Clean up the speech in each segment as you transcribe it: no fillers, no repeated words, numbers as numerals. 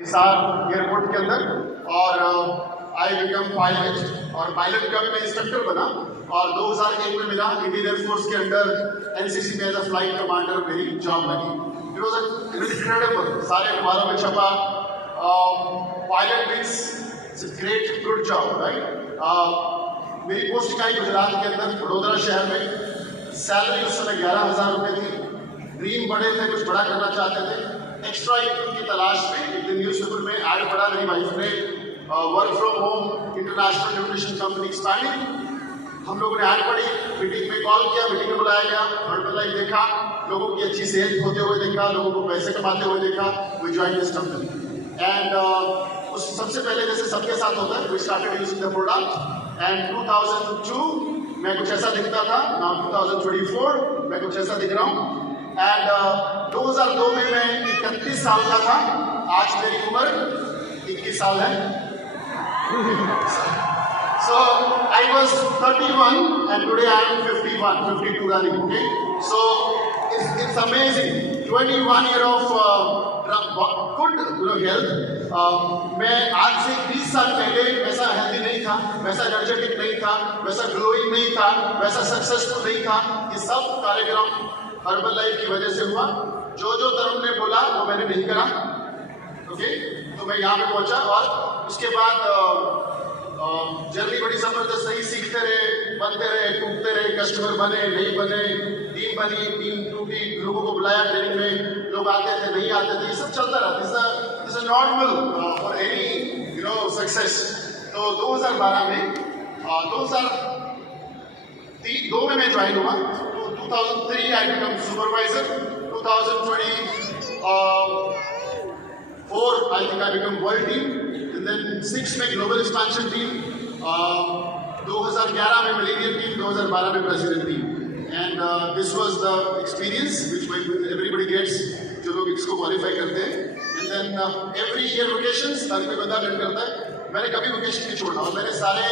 Hisar airport के अंदर और आई बिकम पायलट और पायलट का भी मैं इंस्ट्रक्टर बना और 2001 में मेरा इंडियन एयरफोर्स के अंडर एनसीसी में एज अ फ्लाइट कमांडर मेरी जॉब लगी। इट वाज इनक्रेडिबल, सारे अखबारों में छपा। Pilot means it's a great good job, right. मेरी पोस्टिंग आई गुजरात के अंदर वडोदरा शहर में। सैलरी उस समय 11,000 रुपये थी। ड्रीम बड़े थे, कुछ बड़ा करना चाहते थे। एक्स्ट्रा इनकम की तलाश में एक दिन न्यूज़पेपर में ऐड पढ़ा, मेरी वाइफ ने, work from home international nutrition company expanding. हम लोगों ने ऐड पढ़ी, मीटिंग में कॉल किया, मीटिंग में बुलाया गया, हर्बल लाइफ देखा, लोगों की अच्छी सेल होते हुए देखा, लोगों को पैसे कमाते हुए देखा। We join this company and उस सबसे पहले जैसे सबके साथ होता है, we started using the product and 2002 मैं कुछ ऐसा दिखता था, नाउ 2024 मैं कुछ ऐसा दिख रहा हूँ। एंड 2002 में मैं 31 साल का था, आज मेरी उम्र 21 साल है। So I was 31 and today I am 51, 52 running, okay? So it's amazing. 21 year of good health. मैं आज से 20 साल पहले वैसा हेल्दी नहीं था, वैसा एनर्जेटिक नहीं था, वैसा ग्लोइंग नहीं था, वैसा सक्सेसफुल नहीं था। ये सब कार्यक्रम हर्बल लाइफ की वजह से हुआ। जो तरुण ने बोला वो मैंने नहीं करा, ओके? तो मैं यहाँ पे पहुँचा और उसके बाद जर्नी बड़ी जबरदस्त रही। सीखते रहे, बनते रहे, टूटते रहे, कस्टमर बने, नहीं बने, टीम बनी, टीम टूटी, लोगों को बुलाया ट्रेनिंग में, लोग आते थे, नहीं आते थे, ये सब चलता रहा। This is normal for any success. तो 2012 में 2002 में मैं ज्वाइन हुआ। 2003 I become supervisor. 2024 I think I become world team. And then 6 में global expansion team. 2011 में millennium team. 2012 में president team. And this was the experience which everybody gets, जो लोग इसको qualify करते हैं. And then every year vacations हर कोई बंदा अटेंड करता है। मैंने कभी वेकेशन नहीं छोड़ा और मैंने सारे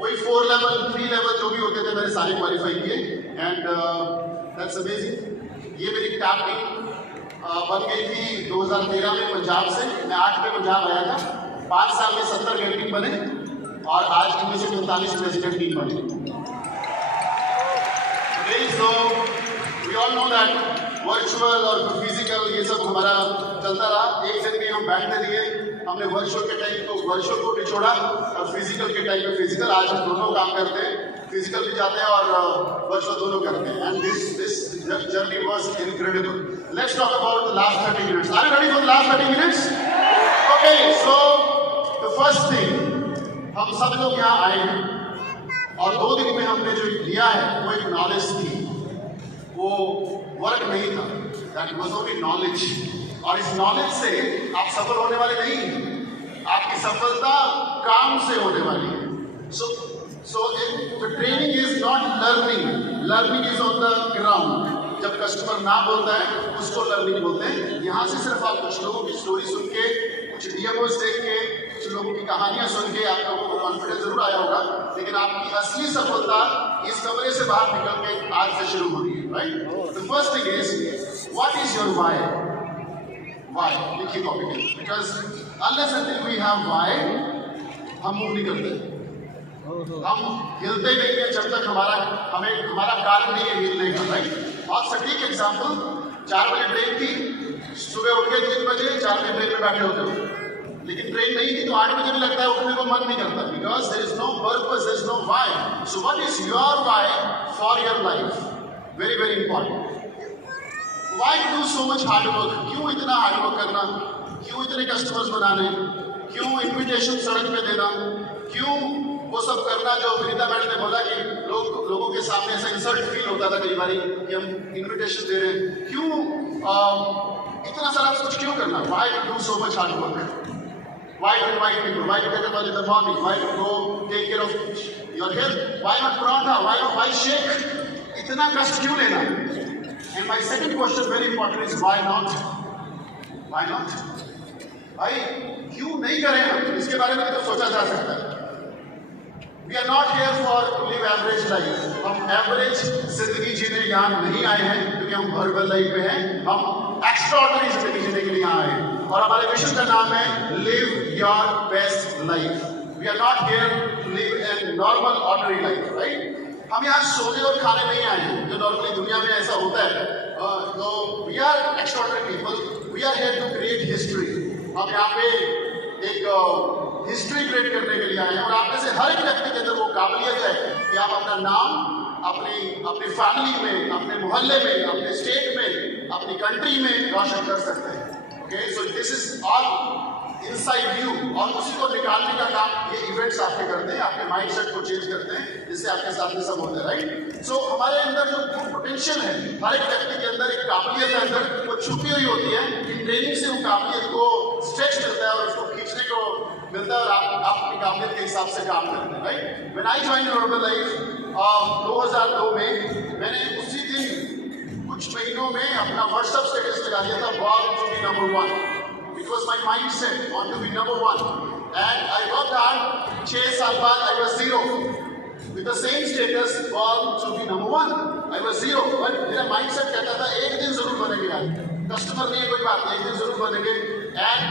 वही 4 लेवल 3 लेवल जो भी होते थे मैंने सारे क्वालिफाई किए। And that's amazing. ये मेरी टॉप टीम बन गई थी 2013 में पंजाब से। मैं 8 में पंजाब आया था। 5 साल में 70 गेट टीम बने और आज इनमें से 45 प्रेसिडेंट टीम बने। So we all know that virtual और फिजिकल ये सब हमारा चलता रहा। एक जिंदगी हम बैठने दिए, हमने वर्चुअल के टाइम को वर्चुअल को भी छोड़ा और फिजिकल के टाइम में फिजिकल। आज हम दोनों काम करते हैं, फिजिकल भी जाते हैं और वर्चुअल दोनों करते हैं। And this journey was incredible. Let's talk about the last 30 minutes. Are you ready for the last 30 minutes? Okay, so the first thing, हम सब लोग यहाँ आए हैं और 2 दिन में हमने जो लिया है वो एक नॉलेज थी, वो वर्क नहीं था। That was only knowledge. और इस नॉलेज से आप सफल होने वाले नहीं हैं, आपकी सफलता काम से होने वाली है। So the training is not learning, learning is on the ground. जब कस्टमर ना बोलता है उसको लर्निंग बोलते हैं। यहाँ से सिर्फ आप कुछ लोगों की स्टोरी सुन के, कुछ डीएमओस देख के, कुछ लोगों की कहानियां सुन के आप लोगों को कॉन्फिडेंस जरूर आया होगा, लेकिन आपकी असली सफलता इस कमरे से बाहर निकल के आज से शुरू हो रही है, right? The first thing is what is your why? Why? लिखिए कॉपी पे, because unless until we have why, हम मूव नहीं करते, हम हिलते नहीं है जब तक हमारा कारण नहीं है हिलने का, राइट? और सटीक एग्जाम्पल, 4 बजे ट्रेन थी, सुबह उठ के 3 बजे 4 बजे ट्रेन में बैठे होते हो, लेकिन ट्रेन नहीं थी तो 8 बजे भी लगता है, उठने को मन नहीं करता, because there is no purpose, there is no why. So what is your why for your life? Very very important. Why do so much hard work? क्यों इतना हार्ड वर्क करना? क्यों इतने कस्टमर्स बनाने? क्यों इन्विटेशन सड़क पे देना? क्यों वो सब करना जो विनीता मैडम ने बोला कि लोगों के सामने ऐसा इंसल्ट फील होता था कई बार कि हम इन्विटेशन दे रहे हैं? क्यों इतना सारा कुछ क्यों करना? Why do so much hard work? Why to invite people? Why to get up early in the morning? Why to go take care of your health? Why not paratha? Why shake? इतना कष्ट क्यों लेना? And my second question, very important, is why not? Why not? भाई क्यों नहीं करें हम? इसके बारे में भी तो सोचा जा सकता है। We are not here for to live average life. हम एवरेज जिंदगी जीने यहाँ नहीं आए हैं क्योंकि हम हर्बल लाइफ पे हैं। हम एक्स्ट्राऑर्डिनरी जिंदगी जीने के लिए यहाँ आए हैं। और हमारे मिशन का नाम है live your best life. We are not here to live an normal ordinary life, right. हम यहाँ सोने और खाने नहीं आए हैं जो नॉर्मली दुनिया में ऐसा होता है। तो we are extraordinary people, we are here to create history. हम यहाँ पे एक हिस्ट्री क्रिएट करने के लिए आए हैं और आप में से हर एक व्यक्ति के अंदर वो काबिलियत है कि आप अपना नाम अपनी फैमिली में, अपने मोहल्ले में, अपने स्टेट में, अपनी कंट्री में रोशन कर सकते हैं। Okay, so this is all inside you और उसी को निकालने का काम ये इवेंट्स आपके करते हैं, आपके माइंडसेट को चेंज करते हैं, जिससे आपके साथ में सब होता है, राइट। सो हमारे अंदर जो पोटेंशियल है, हर एक व्यक्ति के अंदर एक काबिलियत है अंदर, वो छुपी हुई होती है। इन ट्रेनिंग से वो काबिलियत को स्ट्रेच मिलता है और उसको खींचने को मिलता है और आप अपनी काबिलियत के हिसाब से काम करते हैं, right. When I joined Herbalife 2002 में, मैंने उसी दिन कुछ महीनों में अपना व्हाट्सएप स्टेटस लगा दिया था, born to be number 1। It was my mindset on to be number 1, and I worked hard. 6 साल बाद I was 0 with the same status, born to be number 1. I was 0, but मेरा mindset कहता था एक दिन जरूर बनेंगे यार, कस्टमर नहीं है कोई बात नहीं, एक दिन जरूर बनेंगे। And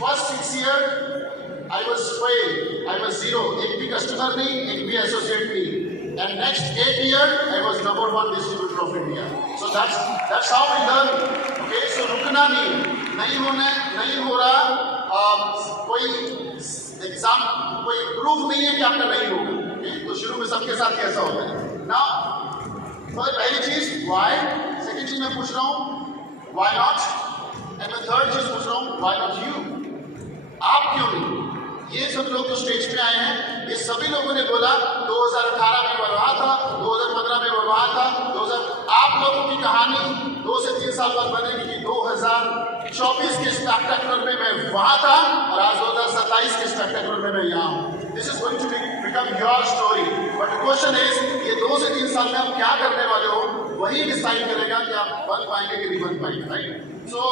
first 6 years I was fail, I was 0, एक भी कस्टमर नहीं, एक भी एसोसिएट नहीं। And next 8 years I was number 1 distributor of India. So that's how we learn. Okay, so रुकना नहीं हो रहा। कोई एग्जाम, कोई प्रूफ नहीं है कि आपका नहीं होगा। तो शुरू में सबके साथ कैसा होता है ना। पहली चीज व्हाई, सेकंड चीज मैं पूछ रहा हूँ व्हाई नॉट, एंड मैं थर्ड चीज पूछ रहा हूँ व्हाई नॉट यू, आप क्यों नहीं। ये सब लोग जो स्टेज पे आए हैं, ये सभी लोगों ने बोला 2018 में मैं वहां था, 2015 में मैं वहां था, 2000 आप लोगों की कहानी 2 से 3 साल बाद बनेगी कि 2024 के स्पेक्टेकुलर में मैं वहां था और आज 2027 के स्पेक्टेकुलर में मैं यहाँ हूँ। This is going to become your story, but the question is ये 2 से 3 साल में आप क्या करने वाले हो, वही डिसाइड करेगा कि आप बन पाएंगे कि नहीं बन पाएंगे, राइट। सो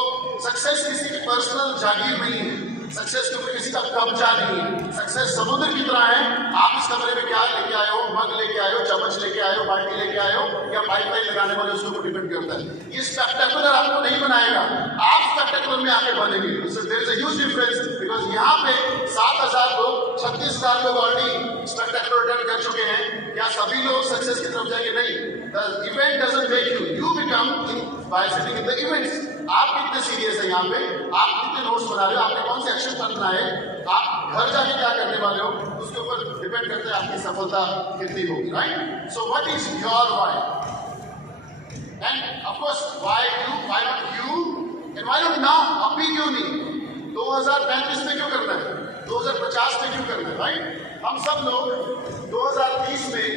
सक्सेस किसी की पर्सनल जागीर नहीं है, सक्सेस के ऊपर किसी का कब्जा नहीं है। सक्सेस समुद्र की तरह है। आप इस कमरे में क्या लेके आए हो, मग लेके आए हो, चम्मच लेके आए हो, बाल्टी लेके आए हो, या पाइपलाइन लगाने वाले उसके ऊपर डिपेंड करता है। ये स्पेक्टेकुलर आपको नहीं बनाएगा, आप स्पेक्टेकुलर में आके बनेंगे। So there is a huge difference, because यहाँ पे 7,000 लोग, 36,000 लोग ऑलरेडी स्पेक्टेकुलर अटेंड कर चुके हैं। क्या सभी लोग सक्सेस की तरफ जाएंगे? नहीं। The event doesn't make you, you become bye sitting in the events. आप कितने सीरियस हैं यहाँ पे, आप कितने नोट्स बना रहे हो, आपने कौन से एक्शन करना है, आप घर जाके क्या करने वाले हो, उसके ऊपर डिपेंड करता है आपकी सफलता कितनी होगी, right. So what is your why, end of course why you, why not you, and why not now, अभी क्यों नहीं, 2035 में क्यों करना है, 2050 में क्यों करना है, राइट। हम सब लोग 2030 में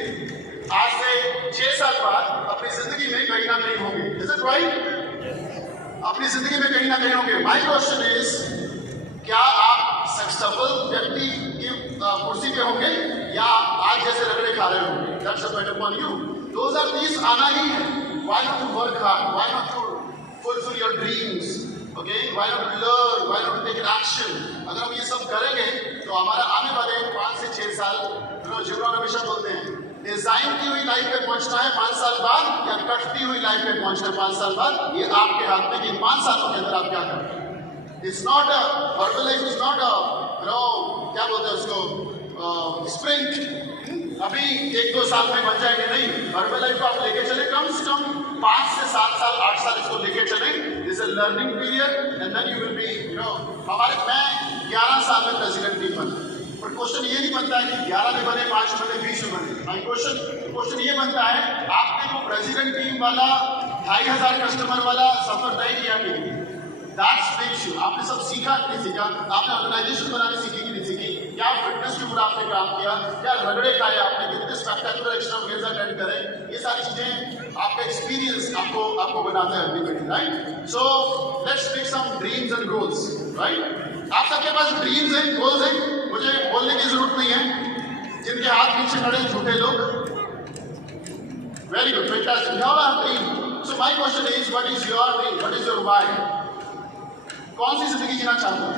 आज से 6 साल बाद अपनी जिंदगी में कहीं ना कहीं होंगे, इज इट राइट, अपनी जिंदगी में कहीं ना कहीं होंगे। माय क्वेश्चन इज, क्या आप सक्सेसफुल व्यक्ति की कुर्सी पे होंगे या आज जैसे रगड़े खा रहे होंगे? That's depend upon you. 2030 आना ही है, why not to work hard, why not to fulfill your dreams, okay, why not to learn, why not to take an action. अगर हम ये सब करेंगे तो हमारा आने वाले 5 से 6 साल, जीवन हमेशा बोलते हैं डिजाइन की हुई लाइफ पे पहुंचना है 5 साल बाद या कटती हुई लाइफ पे पहुंचना है 5 साल बाद, ये आपके हाथ में कि 5 सालों के अंदर आप क्या करें। It's not a Herbalife, is not a क्या बोलते हैं उसको, स्प्रिंट, अभी 1-2 साल में बन जाएंगे, नहीं। हर्बलाइफ को आप लेके चले कम से कम 5 से 7 साल, 8 साल इसको लेके चले। This is learning period and then you will be, मैं 11 साल में प्रेसिडेंट नहीं बना, पर क्वेश्चन ये नहीं बनता है कि 11 में बने, 5 में बने, 20 में बने। क्वेश्चन ये बनता है, आपने वो प्रेसिडेंट टीम वाला 2,500 कस्टमर वाला सफर तय किया कि नहीं, दैट्स बिग इशू। आपने सब सीखा कि नहीं सीखा, आपने ऑर्गेनाइजेशन बनानी सीखी कि नहीं सीखी, क्या फिटनेस के ऊपर आपने काम किया, क्या रगड़े खाए आपने, कितने स्पेक्टेकुलर एक्स्ट्रावेगेंजा अटेंड करें, ये सारी चीजें आपका एक्सपीरियंस आपको बनाता है ultimately, right. So let's make some dreams and goals, right. आप सबके पास ड्रीम्स हैं, गोल्स हैं, मुझे बोलने की जरूरत नहीं है। जिनके हाथ पीछे खड़े झूठे लोग, very good, fantastic, you have a dream. So my question is, what is your dream, what is your why. कौन सी जिंदगी जीना चाहते हो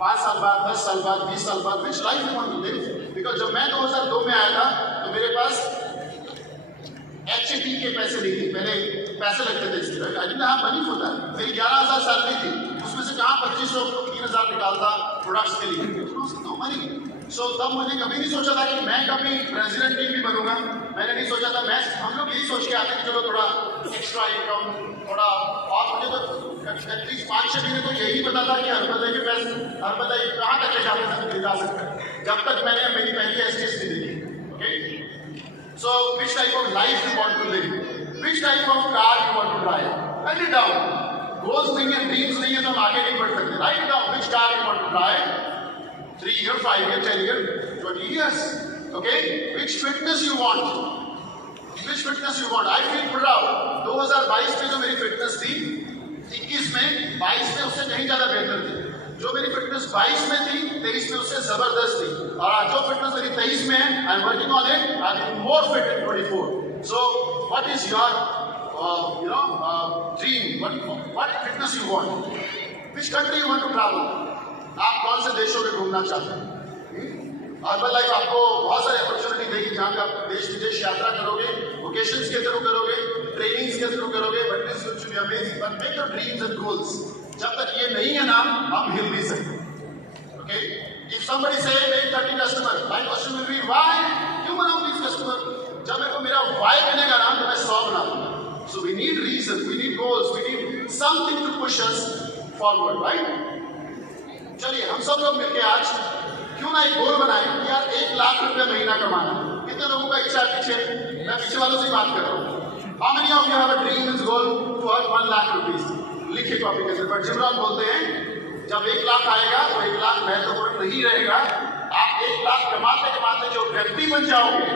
5 साल बाद, 10 साल बाद, 20 साल बाद, which life you want to live. Because जब मैं 2002 में आया था तो मेरे पास HAT के पैसे नहीं थे, पहले पैसे लगते थे इसके, I didn't have money for that. मेरी 11,000 सैलरी थी, उसमें से कहाँ 2500 3000 निकालता प्रोडक्ट्स के लिए, नो मनी। सो तब मुझे कभी नहीं सोचा था कि मैं कभी प्रेसिडेंट टीम भी बनूंगा, मैंने नहीं सोचा था। हम लोग यही सोच के आते कि चलो थोड़ा एक्स्ट्रा इनकम थोड़ा, और मुझे तो एटलीस्ट 5-6 महीने तो यही पता था कि हरबदई के पैसे हरबदई कहाँ तक ले जा सकता है, जब तक मैंने मेरी पहली एस्टेट नहीं देखी। Okay, so which type of life you want to live, which type of car you want to drive, write it down. Goals नहीं है, ड्रीम्स नहीं है तो हम आगे नहीं बढ़ सकते। Write it down, which car you want to drive, 3 year, 5 year, 10 year, 20 years. Okay, which fitness you want, which fitness you want. I feel proud 2022 में जो मेरी फिटनेस थी, 21 में, 22 में उससे कहीं ज्यादा बेहतर थी। जो मेरी फिटनेस 22 में थी, 23 में उससे जबरदस्त थी, और आज जो फिटनेस मेरी 23 में है, I am working on it, I am more fit in 24. So what is your dream, what fitness you want, which country you want to travel, आप कौन से देशों में घूमना चाहते हैं। अर्बन लाइफ आपको बहुत सारी अपॉर्चुनिटी देगी, जहाँ पे आप देश विदेश यात्रा करोगे, वोकेशंस के थ्रू करोगे, ट्रेनिंग्स के थ्रू करोगे, but this will be amazing. But make your dreams and goals. जब तक ये नहीं है ना, आप हिल नहीं सकते। ओके, इफ समबडी से make 30 customer, my question will be why, क्यों बनाऊं 30 कस्टमर? जब मेरे को मेरा व्हाई मिलेगा ना, तो मैं 100 बनाऊंगा। So we need reason, we need goals, we need something to push us forward, right. चलिए हम सब लोग मिलके आज क्यों ना एक गोल बनाए कि यार 1 लाख रुपया महीना कमाना। कितने लोगों का इच्छा है पीछे? मैं पीछे वालों से बात कर रहा हूँ। How many of you have a dream is goal to earn 1 lakh rupees? लिखिए कॉपी के ऊपर। जिमरान बोलते हैं जब 1 लाख आएगा तो 1 लाख महत्वपूर्ण नहीं रहेगा। आप 1 लाख कमाते कमाते जो व्यक्ति बन जाओगे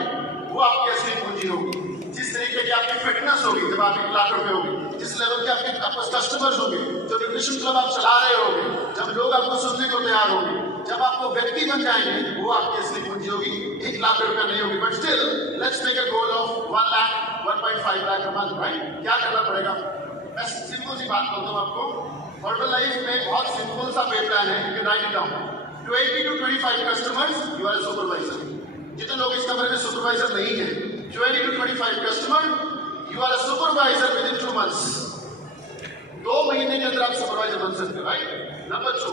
वो आपकी असली पूंजी होगी। जिस तरीके की आपकी फिटनेस होगी जब आप 1 लाख रुपए होगी, जिस लेवल के आपके कस्टमर्स होंगे, जो न्यूट्रिशन क्लब आप चला रहे होगे, जब लोग आपको सुनने को तैयार होंगे, जब आपको व्यक्ति बन जाएंगे, वो आपकी असली पूंजी होगी। 1 लाख रुपया नहीं होगी। But still let's make a goal of 1 lakh 1.5 lakh a month, right. क्या करना पड़ेगा? मैं सिंपल सी बात बोलता हूँ आपको। हर्बल लाइफ में बहुत सिंपल सा पे प्लान है, you can write it down. 20 to 25 customers, you are a supervisor। जितने लोग इस कमरे में सुपरवाइजर नहीं है, 20 to 25 customer, you are a supervisor within 2 months। 2 महीने के अंदर आप सुपरवाइजर बन सकते हो, राइट। नंबर 2,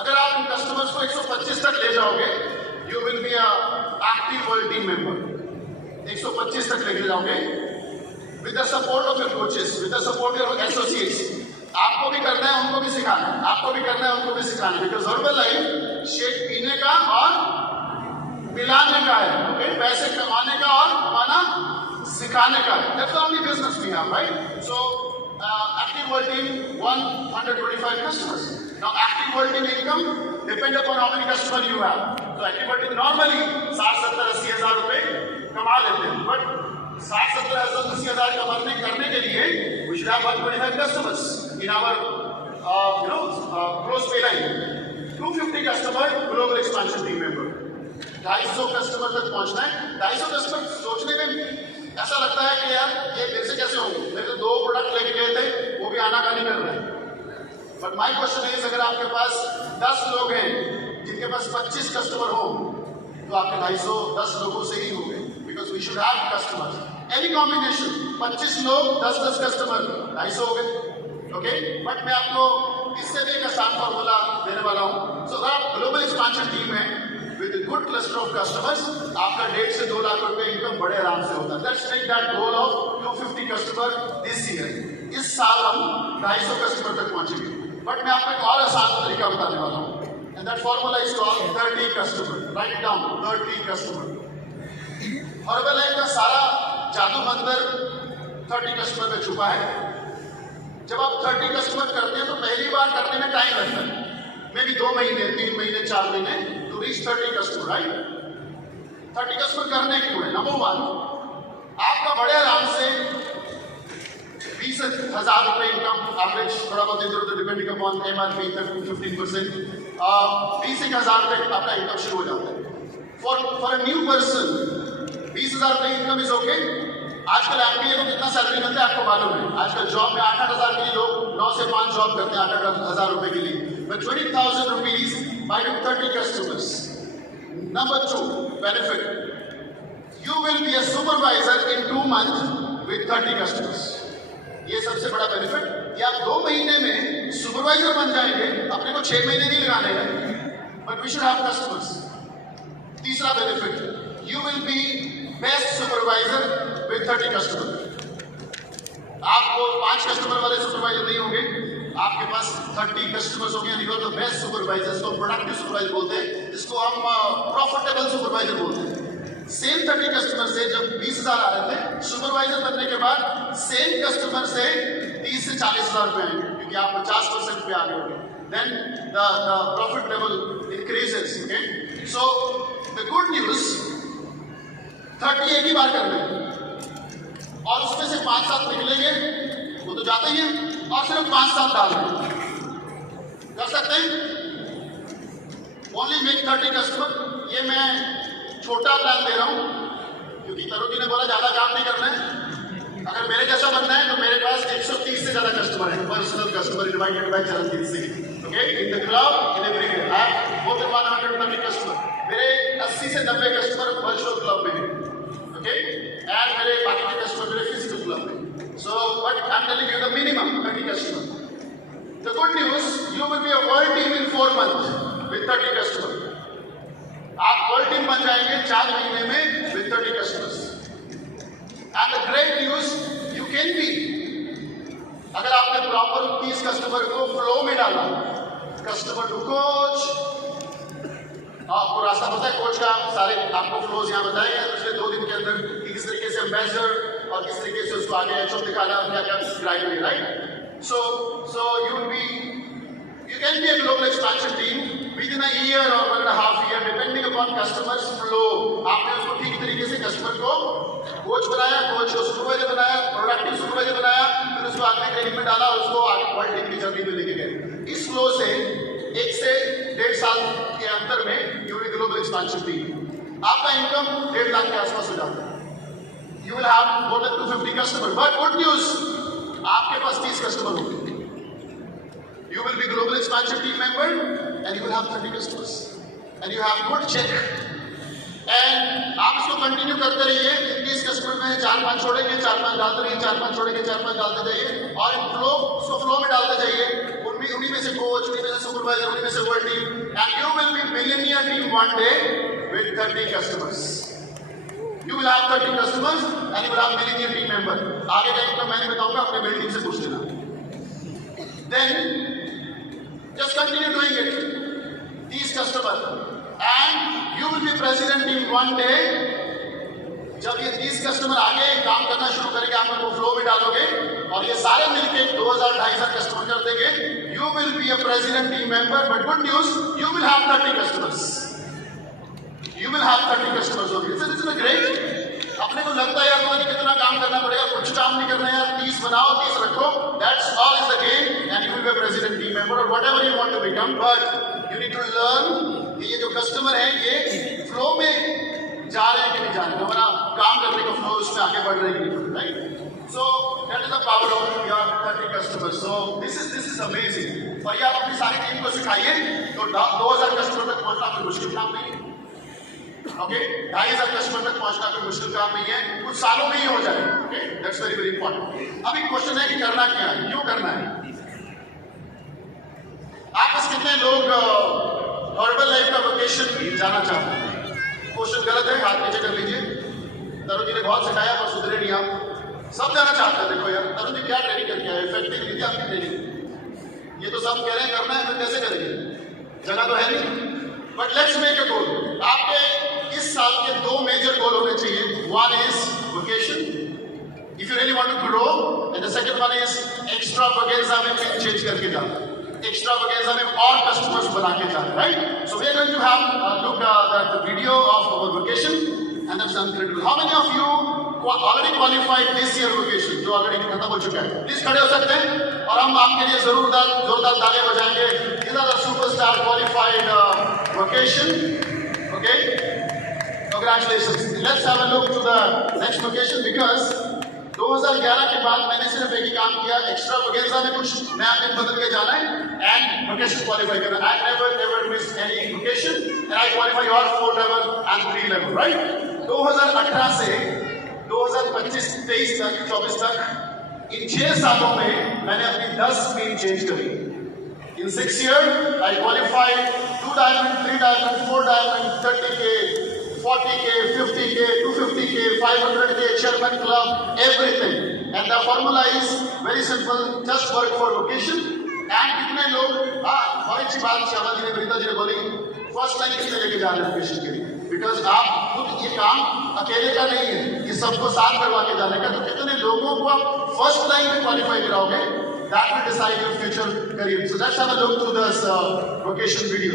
अगर आप इन कस्टमर्स को 125 तक ले जाओगे, you will be a active world team member. 125 तक लेके जाओगे with the support of your coaches, with the support of your associates. आपको भी करना है, उनको भी सिखाना है, आपको भी करना है, उनको भी सिखाना है। बिकॉज हर्बल लाइफ शेक पीने का और पिलाने का है, ओके, पैसे कमाने का और कमाना सिखाने का है। That's the only business we have, right. So active world team 125 customers. Now active world team income depend upon how many customer you have. So active world team normally 60-70-80 हजार रुपए कमा लेते हैं, बट 60-70-80 हजार करने के लिए we should have 125 customers in our close pay line. 250 customer global expansion team member. 250 customer तक पहुंचना है। 250 कस्टमर सोचने में ऐसा लगता है कि यार ये मेरे से कैसे होंगे, मेरे तो 2 प्रोडक्ट लेके गए थे, वो भी आनाकानी कर रहे हैं। बट माय क्वेश्चन इज, अगर आपके पास 10 लोग हैं जिनके पास 25 कस्टमर हो, तो आपके 250 लोगों से ही होंगे। Because we should have customers any combination. 25 लोग 10 कस्टमर 250 हो गए, ओके। बट मैं आपको इससे भी एक आसान फॉर्मूला देने वाला हूँ। सो अगर आप ग्लोबल एक्सपेंशन टीम है with a good cluster of customers, आपका 1.5 से 2 लाख रुपए इनकम बड़े आराम से होता है। Let's take that goal of 250 customer this year। इस साल हम 250 कस्टमर तक पहुंचेंगे। बट मैं आपको एक और आसान तरीका बताने वाला हूँ, and that formula is called 30 customer. Write it down, 30 customer. Herbal life का सारा जादू मंदिर 30 कस्टमर में छुपा है। जब आप 30 कस्टमर करते हैं तो पहली बार करने में टाइम लगता है, मे भी 2 महीने, 3 महीने, 4 महीने to reach 30 customer, right. 30 customer करने क्यों है? नंबर 1, आपका बड़े आराम से 20,000 रुपए इनकम एवरेज, थोड़ा बहुत इधर उधर डिपेंडिंग अपॉन MRP 15%, 20,000 रुपए आपका इनकम शुरू हो जाता है। फॉर अ न्यू पर्सन 20,000 रुपए इनकम इज ओके। आजकल MBA को कितना सैलरी मिलता है आपको मालूम है? आजकल जॉब में 8-8 के लिए लोग 9 से 5 जॉब करते हैं 8-8 रुपए के लिए। But 20,000 rupees by 30 customers. Number 2 benefit, you will be a supervisor in 2 months with 30 customers. ये सबसे बड़ा बेनिफिट कि आप 2 महीने में सुपरवाइजर बन जाएंगे, अपने को 6 महीने नहीं लगाने हैं, but we should have customers. तीसरा benefit, you will be best supervisor with 30 customer. आपको 5 कस्टमर वाले सुपरवाइजर नहीं होंगे, आपके पास 30 कस्टमर्स होंगे, you are the best supervisor. इसको प्रोडक्टिव सुपरवाइजर बोलते हैं, जिसको हम प्रॉफिटेबल सुपरवाइजर बोलते हैं। सेम 30 कस्टमर से जब 20,000 आ रहे थे, सुपरवाइजर बनने के बाद सेम कस्टमर से 30 से 40,000 रुपए आएंगे, क्योंकि आप 50% पे आ गए होंगे। Then the profit level increases. Okay, so the good news, 30 एक ही बार करना है और उसमें से 5 साल निकलेंगे, वो तो जाते ही है, और सिर्फ 5 साल डालना कर सकते हैं। Only make 30 customer. ये मैं छोटा प्लान दे रहा हूं, क्योंकि तरुण जी ने बोला ज्यादा काम नहीं करना है। अगर मेरे जैसा बनना है तो मेरे पास 130 से ज्यादा कस्टमर है, personal customer invited bye Charanjit Singh. Okay, in the club in everywhere I have more than 130 customer. मेरे 80 से 90 कस्टमर वर्चुअल क्लब में हैं। ओके, एंड मेरे बाकी के कस्टमर मेरे फिजिकल क्लब में। So but I am telling you the minimum 30 customer. The good news, you will be a world team in 4 months with 30 customer. आप वर्ल्ड टीम बन जाएंगे 4 महीने में with 30 customers. And the great news, you can be, अगर आपने proper 30 customer को flow में डाला, कस्टमर टू कोच, आपको रास्ता पता है कोच का, सारे आपको फ्लोज यहाँ बताए गए पिछले 2 दिन के अंदर कि किस तरीके से मेजर और किस तरीके से उसको आगे एचओ दिखाना, क्या क्या criteria, right? So you can be a global expansion team within a year or 1.5 years depending upon customers flow. आपने उसको ठीक तरीके से कस्टमर को कोच बनाया, कोच को सुपरवाइजर बनाया, प्रोडक्टिव सुपरवाइजर बनाया, फिर उसको आगे ट्रेनिंग में डाला और उसको आगे वर्ल्ड टीम की जर्नी पे लेके गए। इस फ्लो से 1 से 1.5 साल के अंतर में you will global expansion team. आपका इनकम 1.5 लाख के आसपास हो जाता है। You will have more than 250 customer. But good news, आपके पास 30 कस्टमर होंगे। You will be global expansion team member and you will have 30 customers and you have good check and आप इसको कंटिन्यू करते रहिए। 30 कस्टमर में 4-5 छोड़ेंगे, 4-5 डालते रहिए, 4-5 छोड़ेंगे, 4-5 डालते जाइए और इन फ्लो उसको फ्लो में डालते जाइए। उन्हीं में से कोच, उन्हीं में से सुपरवाइजर, उन्हीं में से world team, and you will B millionaire team one day with 30 customers. You will have 30 customers and you will have millionaire team member. आगे का इनकम मैंने बताऊंगा, अपने मेल टीम से पूछ लेना। Then just continue doing it. These customers and you will be president in one day. जब ये 30 कस्टमर आगे काम करना शुरू करेंगे, आप उनको फ्लो में डालोगे और ये सारे मिलके 2000-2500 कस्टमर कर देंगे, you will be a president team member. But good news, you will have 30 customers. You will have 30 customers only. Isn't it great? अपने को लगता है यार मुझे कितना काम करना पड़ेगा, कुछ काम नहीं करना यार, 30 बनाओ, 30 रखो, that's all is the game and you will be a president team member or whatever you want to become, but you need to learn कि ये जो कस्टमर है ये फ्लो में जा रहे हैं कि नहीं जा रहे हैं, हमारा काम करने का फ्लो उसमें आगे बढ़ रहे हैं कि नहीं, right? So that is the power of your 30 customers. So this is amazing और ये आप अपनी सारी टीम को सिखाइए तो 2000 कस्टमर तक पहुंचना कोई मुश्किल काम नहीं है। ओके, 2500 कस्टमर तक पहुंचना कोई मुश्किल काम नहीं है, कुछ सालों में ही हो जाए। Okay, that's very very important. अब एक क्वेश्चन है कि करना क्या है, क्यों करना है? आप में कितने लोग हर्बल लाइफ का वोकेशन जाना चाहते हैं? क्वेश्चन गलत है, हाथ नीचे कर लीजिए। तरुण जी ने बहुत सिखाया पर सुधरे नहीं आप। सब जाना चाहते हैं। देखो यार, तरुण जी क्या ट्रेनिंग करके आए, इफेक्टिव नीति आपकी ट्रेनिंग। ये तो सब कह रहे हैं करना है, फिर कैसे करेंगे? जगह तो है नहीं। बट लेट्स मेक अ गोल। आपके इस साल के 2 मेजर गोल होने चाहिए। One is vocation, if you really want to grow, and the second one is extravaganza में चेंज करके जाना, extravaganza में और कस्टमर्स बना के जाना, right? So we are going to have look at the video of our vocation, and that's incredible. How many of you already qualified this year vocation? जो already खत्म हो चुका है, प्लीज खड़े हो सकते हैं और हम आपके लिए जरूर जोरदार तालियां बजाएंगे। These are the superstar qualified vocation. Okay. Congratulations. Let's have a look to the next location because 2011 के बाद मैंने सिर्फ एक ही काम किया, एक्स्ट्रावेगेंजा में कुछ नया दिन बदल के जाना है and vocation qualify करना। I never miss any vocation and I qualify all 4 level and 3 level, right? 2018 से 2025-23 तक 24 तक इन 6 सालों में मैंने अपनी 10 स्क्रीन चेंज करी। इन 6 years I qualified 2 diamond, 3 diamond, 4 diamond, 30K, 40K, 50K, 250K, 500K, chairman club, everything. And the formula is very simple, just work for vocation. And कितने लोग, बहुत अच्छी बात श्यामा जी ने, वृंदा जी ने बोली, फर्स्ट लाइन कितने लेके जा रहे हैं वोकेशन के लिए? बिकॉज आप खुद ये काम अकेले का नहीं है, ये सबको साथ करवा के जाने का। तो कितने लोगों को आप फर्स्ट लाइन में क्वालिफाई कराओगे? That will decide your future career. So let's have a look through this vocation video.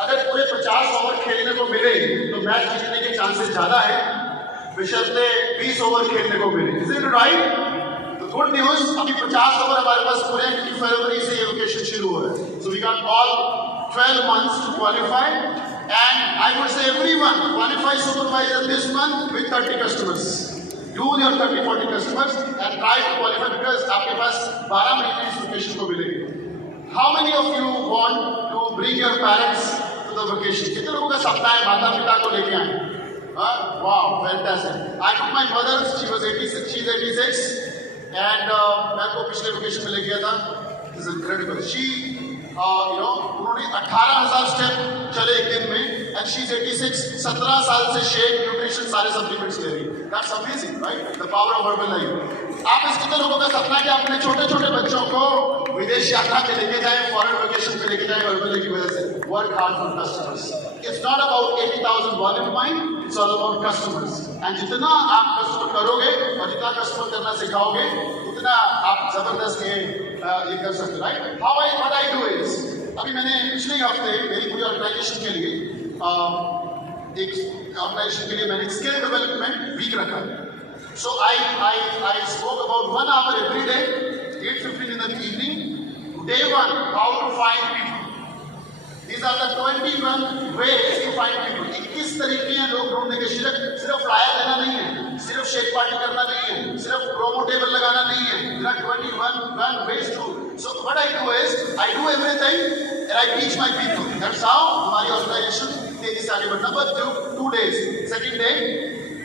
अगर पूरे 50 ओवर खेलने को मिले तो मैच जीतने के चांसेस ज्यादा है, बशर्ते 20 ओवर खेलने को मिले। Is it right? तो गुड न्यूज, अभी 50 ओवर हमारे पास पूरे हैं क्योंकि फरवरी से ये वोकेशन शुरू हो रहा है। So we got all 12 months to qualify, and I would say everyone qualify supervisor this month with 30 customers. Do your 30-40 customers and try to qualify because आपके पास 12 महीने इस वोकेशन को मिलेंगे। How many of you want to bring your parents to the vacation? कितने लोगों का सपना है माता पिता को लेके आए? Wow, fantastic! I took my mother. She was 86. She's 86, and मैं को पिछले vacation में ले गया था. This is incredible. She, उन्होंने 18,000 स्टेप चले एक दिन में, and she's 86. 17 साल से शेक, न्यूट्रिशन सारे सप्लीमेंट्स ले रही है. That's amazing, right? The power of Herbalife. आप इस कितने लोगों का सपना है कि अपने छोटे छोटे बच्चों को विदेश यात्रा पे लेके जाए, फॉरेन वेकेशन पे लेके जाए Herbalife की वजह से? Work hard for customers. It's not about 80,000 volume point. It's all about customers. And जितना आप कस्टमर करोगे और जितना कस्टमर करना सिखाओगे, उतना आप जबरदस्त ये कर सकते, right? What I do is, अभी मैंने पिछले हफ्ते मेरी पूरी ऑर्गेनाइजेशन के लिए मैंने स्किल डेवलपमेंट वीक रखा। So I spoke about 1 hour every day, 8:15 in the evening. Day 1, how to find people. These are the 21 ways to find people. 21 तरीके हैं लोग ढूंढने के। सिर्फ फ्लायर देना नहीं है, सिर्फ शेक पार्टी करना नहीं है, सिर्फ प्रोमो टेबल लगाना नहीं है। There are 21 ways to. So what I do is, I do everything and I teach my people. That's how हमारी ऑर्गेनाइजेशन तेजी से आगे बढ़ना। But 2 days. Second day,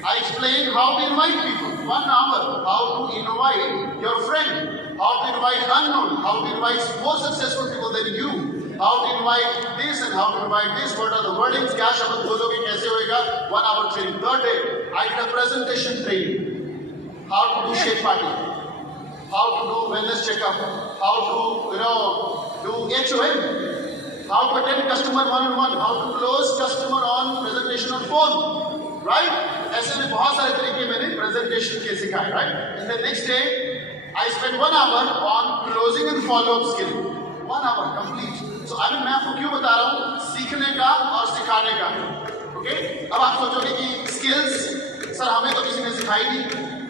I explain how to invite people. 1 hour, how to invite your friend, how to invite unknown, how to invite more successful people than you, how to invite this and how to invite this. What are the wordings? क्या शब्द बोलोगे, कैसे होएगा? 1 hour training. Third day, I did a presentation training. How to do shake party, how to do wellness checkup, how to do HOM, how to attend customer one-on-one, how to close customer on presentation on phone. Right? ऐसे में बहुत सारे तरीके मैंने presentation के सिखाए, right? And the next day, I spent 1 hour on closing and follow-up skill. 1 hour complete. So अभी मैं आपको क्यों बता रहा हूँ? सीखने का और सिखाने का, okay? अब आप सोचोगे कि skills सर हमें तो किसी ने सिखाई नहीं।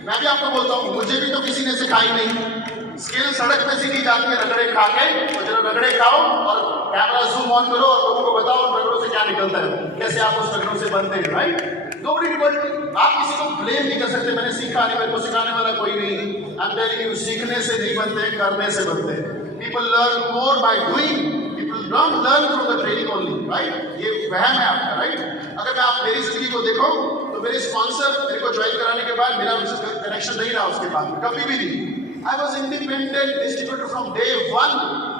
मैं भी आपको बोलता हूँ, मुझे भी तो किसी ने सिखाई नहीं। स्किल सड़क पे सीखी जाती है रगड़े खा के, और जब रगड़े खाओ और कैमरा जूम ऑन करो और लोगों को बताओ उन रगड़ों से क्या निकलता है, कैसे आप उस रगड़ों से बनते हैं, राइट। Nobody told me. आप किसी को ब्लेम नहीं कर सकते, मैंने सीखा नहीं, मेरे को सिखाने वाला कोई नहीं। आई एम टेलिंग यू, सीखने से नहीं बनते, करने से बनते हैं। People learn more by doing, people don't learn through the training only, right. ये वहम है आपका, राइट। अगर मैं आप मेरी जिंदगी को देखो तो मेरे स्पॉन्सर मेरे को ज्वाइन कराने के बाद मेरा उनसे कनेक्शन नहीं रहा, उसके बाद कभी भी नहीं। I was independent distributor from day one.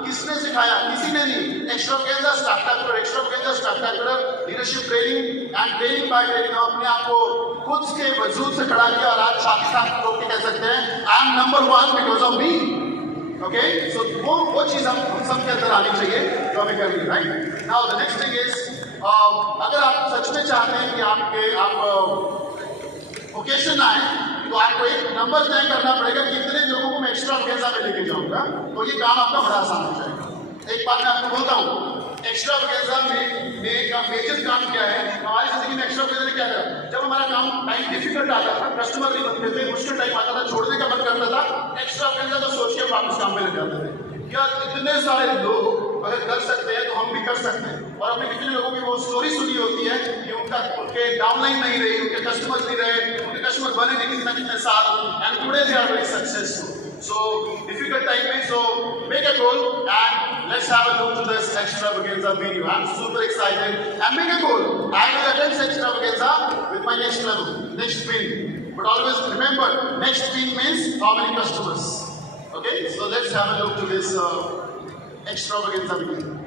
किसने सिखाया? किसी ने नहीं। Extravaganza spectacular leadership training and training by training, अपने आप को खुद के वजूद से खड़ा किया और आज छाती तान के कह सकते हैं I am number one because of me. Okay, so वो चीज हम सबके अंदर आनी चाहिए जो हमें करनी है, right? Now the next thing is, अगर आप सच में चाहते हैं कि आप ओकेशन आए तो आपको एक नंबर तय करना पड़ेगा कि कितने लोगों को मैं एक्स्ट्रावेगेंजा में लेके जाऊंगा, तो ये काम आपका बड़ा आसान हो जाएगा। एक बात मैं आपको बोलता हूँ, एक्स्ट्रावेगेंजा में का मेजर काम क्या है हमारी जिंदगी में। एक्स्ट्रावेगेंजा ने क्या करा, जब हमारा काम टाइम डिफिकल्ट आता था, कस्टमर नहीं बनते थे, मुश्किल टाइम आता था, छोड़ने का मन करता था, एक्स्ट्रावेगेंजा तो सोच के वापस काम में लग जाते थे। क्या इतने सारे लोग अगर कर सकते हैं तो हम भी कर सकते हैं। और हमने कितने लोगों की वो स्टोरी सुनी होती है कि उनके डाउनलाइन नहीं रही, उनके कस्टमर्स नहीं रहे, उनके कस्टमर बने नहीं कितने साल, and today they are very successful. So difficult time में, so make a goal and let's have a look to this extravaganza video. I'm super excited and make a goal. I will attend extravaganza with my next level, next win. But always remember, next win means how many customers. Okay, so let's have a look to this extravaganza video.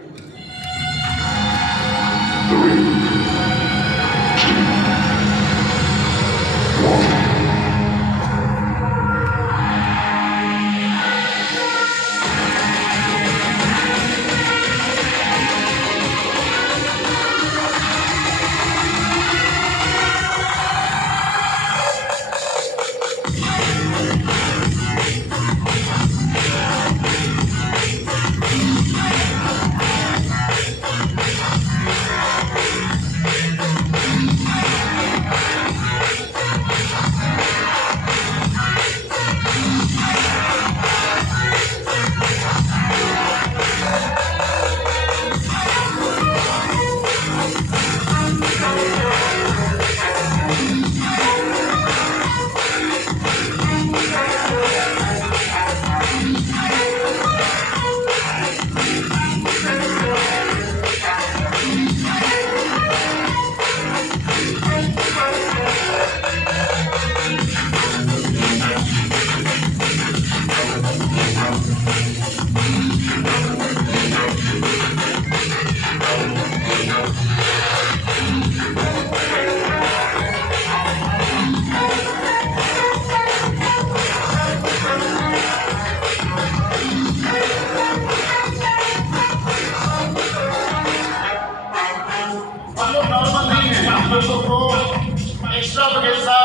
Extravaganza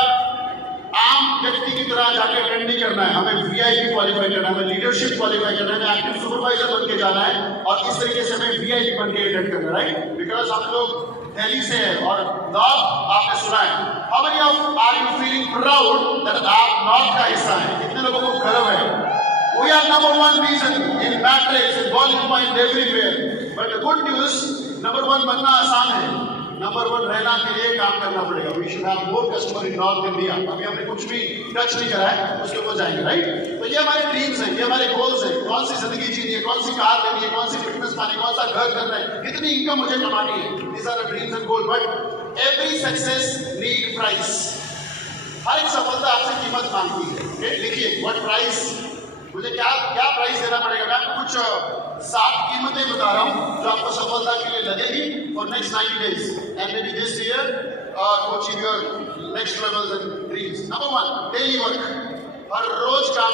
आम व्यक्ति की तरह जाके attend नहीं करना है, हमें VIP qualify करना है, हमें लीडरशिप क्वालिफाई करना है, हमें एक्टिव सुपरवाइजर बन के जाना है और इस तरीके से हमें वीआईपी बन के अटेंड करना है, राइट। बिकॉज हम लोग दिल्ली से हैं और नॉर्थ आपने सुना है। How many of are you feeling proud that आप नॉर्थ का हिस्सा है? कितने लोगों को गर्व है? We are number one reason in matrix, in boiling point, everywhere. But the good news, number one बनना आसान है, नंबर वन रहना के लिए काम करना पड़ेगा। We should have more customer in North India. अभी हमने कुछ भी टच नहीं करा है, उसके ऊपर जाएंगे, राइट। तो ये हमारे ड्रीम्स हैं, ये हमारे गोल्स हैं। कौन सी जिंदगी जीनी है, कौन सी कार लेनी है, कौन सी फिटनेस पानी, कौन सा घर करना है, कितनी इनकम मुझे कमानी है। These are the dreams and goals. But every success need price. हर एक सफलता आपसे कीमत मांगती है। लिखिए what price, मुझे क्या प्राइस देना पड़ेगा। मैं आपको कुछ 7 कीमतें बता रहा हूँ जो आपको सफलता के लिए लगेगी for next 90 days and maybe this year to achieve your next levels and dreams. Number 1, daily work. हर रोज काम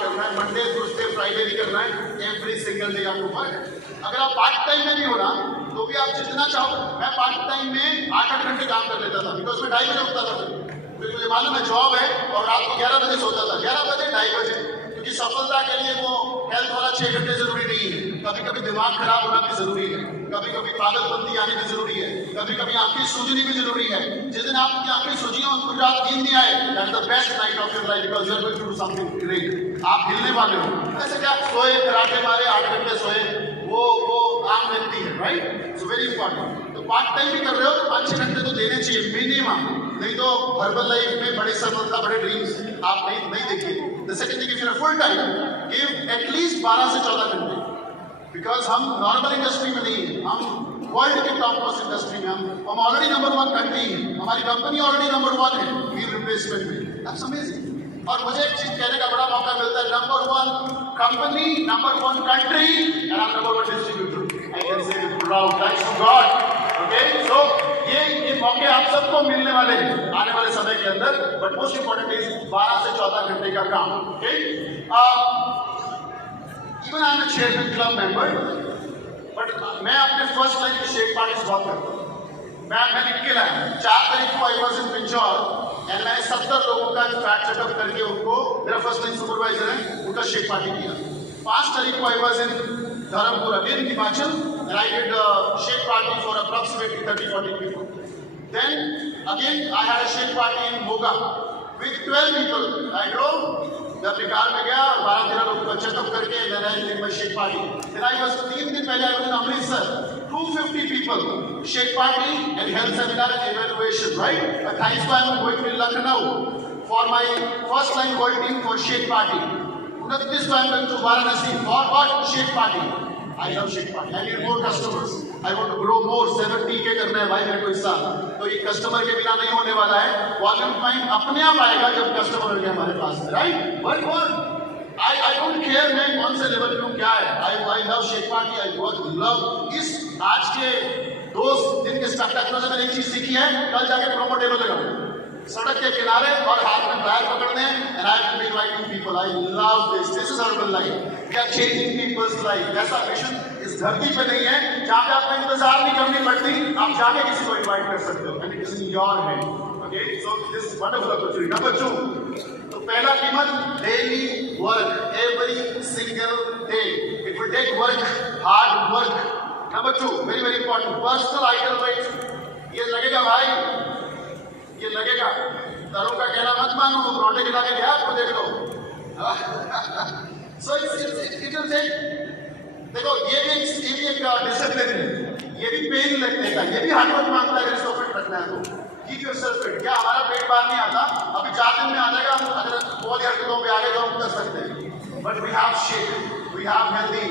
करना है, मंडे ट्यूसडे फ्राइडे भी करना है, एवरी सिंगल डे आपको वर्क। अगर आप पार्ट टाइम में भी हो ना तो भी आप जितना चाहो। मैं पार्ट टाइम में 8-8 घंटे काम कर लेता था, बिकॉज मैं 2:30 बजे उठता था, क्योंकि मुझे मालूम है जॉब है, और रात को 11 बजे सोता था, 11 बजे 2:30 बजे, क्योंकि सफलता के लिए वो हेल्थ वाला 5-6 घंटे जरूरी नहीं है, कभी कभी दिमाग खराब होना भी जरूरी है, कभी कभी पागलपंती आनी भी जरूरी है, कभी कभी आंखें सूजनी भी जरूरी है। जिस दिन आपकी आंखें सूजी हो, पूरी रात नींद नहीं आए, that's the best night of your life because you are going to do something great. आप हिलने वाले हो। ऐसे क्या सोए, कराटे मारे, 8 घंटे सोए, वो आम व्यक्ति है, राइट? So very important. तो पार्ट टाइम भी कर रहे हो तो 5-6 घंटे तो देने चाहिए मिनिमम, नहीं तो हर्बल लाइफ में बड़े सफलता, बड़े ड्रीम्स आप नहीं देखिए। The second thing, if you are full time, give at least 12 से 14 घंटे, बिकॉज हम नॉर्मल इंडस्ट्री में नहीं है, हम वर्ल्ड के टॉप मोस्ट इंडस्ट्री में हम ऑलरेडी नंबर 1 कंट्री है, हमारी कंपनी ऑलरेडी नंबर 1 है मील रिप्लेसमेंट में। That's amazing. और मुझे एक चीज कहने का बड़ा मौका मिलता है, number 1 company, number 1 country, and I'm number 1 distributor. I can say with proud, thanks to God. Okay, so ये मौके आप सबको मिलने वाले हैं आने वाले समय के अंदर, बट मोस्ट इंपॉर्टेंट इज 12 से 14 घंटे का काम। Okay, even I am a chairman club member, but मैं अपने फर्स्ट लाइन की शेक पार्टीज बहुत करता हूँ। मैं लिख के लाया 4 तारीख को I was in Pinjore and मैंने 70 लोगों का फैट सेटअप करके उनको, मेरा फर्स्ट लाइन सुपरवाइजर है, उनका शेक पार्टी किया। 5 तारीख को I was in Dharampur again Himachal and I did a shake party for approximately 30-40 people. Then again I had a shake party in Moga with 12 people. I drove, मैं अपनी car में गया, 12-13 लोगों को चेकअप करके then I did my shake party. Then I was 3 दिन पहले I was in Amritsar, 250 people, shake party and health seminar and evaluation, right? 28 को I am going to Lucknow for my first line world team for shake party. 29 को I am going to Varanasi for what? Shake party. I love shake party. I need more customers. I want to grow more. 70K करना है भाई मेरे को इस साल। तो ये कस्टमर के बिना नहीं होने वाला है। वॉल्यूम पॉइंट अपने आप आएगा जब कस्टमर होंगे हमारे पास, right? Work I don't care मैं कौन से लेवल पे हूँ, क्या है। I love shake party. I love इस आज के 2 दिन के स्पेक्टेकुलर से मैंने एक चीज सीखी है, कल जाके प्रोमो टेबल लगाऊंगा सड़क के किनारे और हाथ में टायर पकड़ने, and I will be inviting people. I love this. This is urban life. We are changing people's life. ऐसा मिशन इस धरती पे नहीं है जहाँ पे आपको इंतजार नहीं करनी पड़ती, आप जाके किसी को इनवाइट कर सकते हो, and it is in your hand. Okay, so this is wonderful opportunity. Number 2, तो पहला कीमत daily work, every single day. It will take work, hard work. Number 2, very very important, personal idol weight. ये लगेगा भाई, ये लगेगा, तरुण का कहना मत मानो, रोटे के लाके गया आपको देख लो। So it will take, देखो ये भी एक डिसिप्लिन है, ये भी पेन लगने का, ये भी हार्डवर्क मांगता है इसको फिट रखना है। तो कीप योरसेल्फ फिट। क्या हमारा पेट बाहर नहीं आता, अभी 4 दिन में आ जाएगा, अगर बहुत हरकतों पे आगे तो हम कर सकते हैं। But we have shake, we have healthy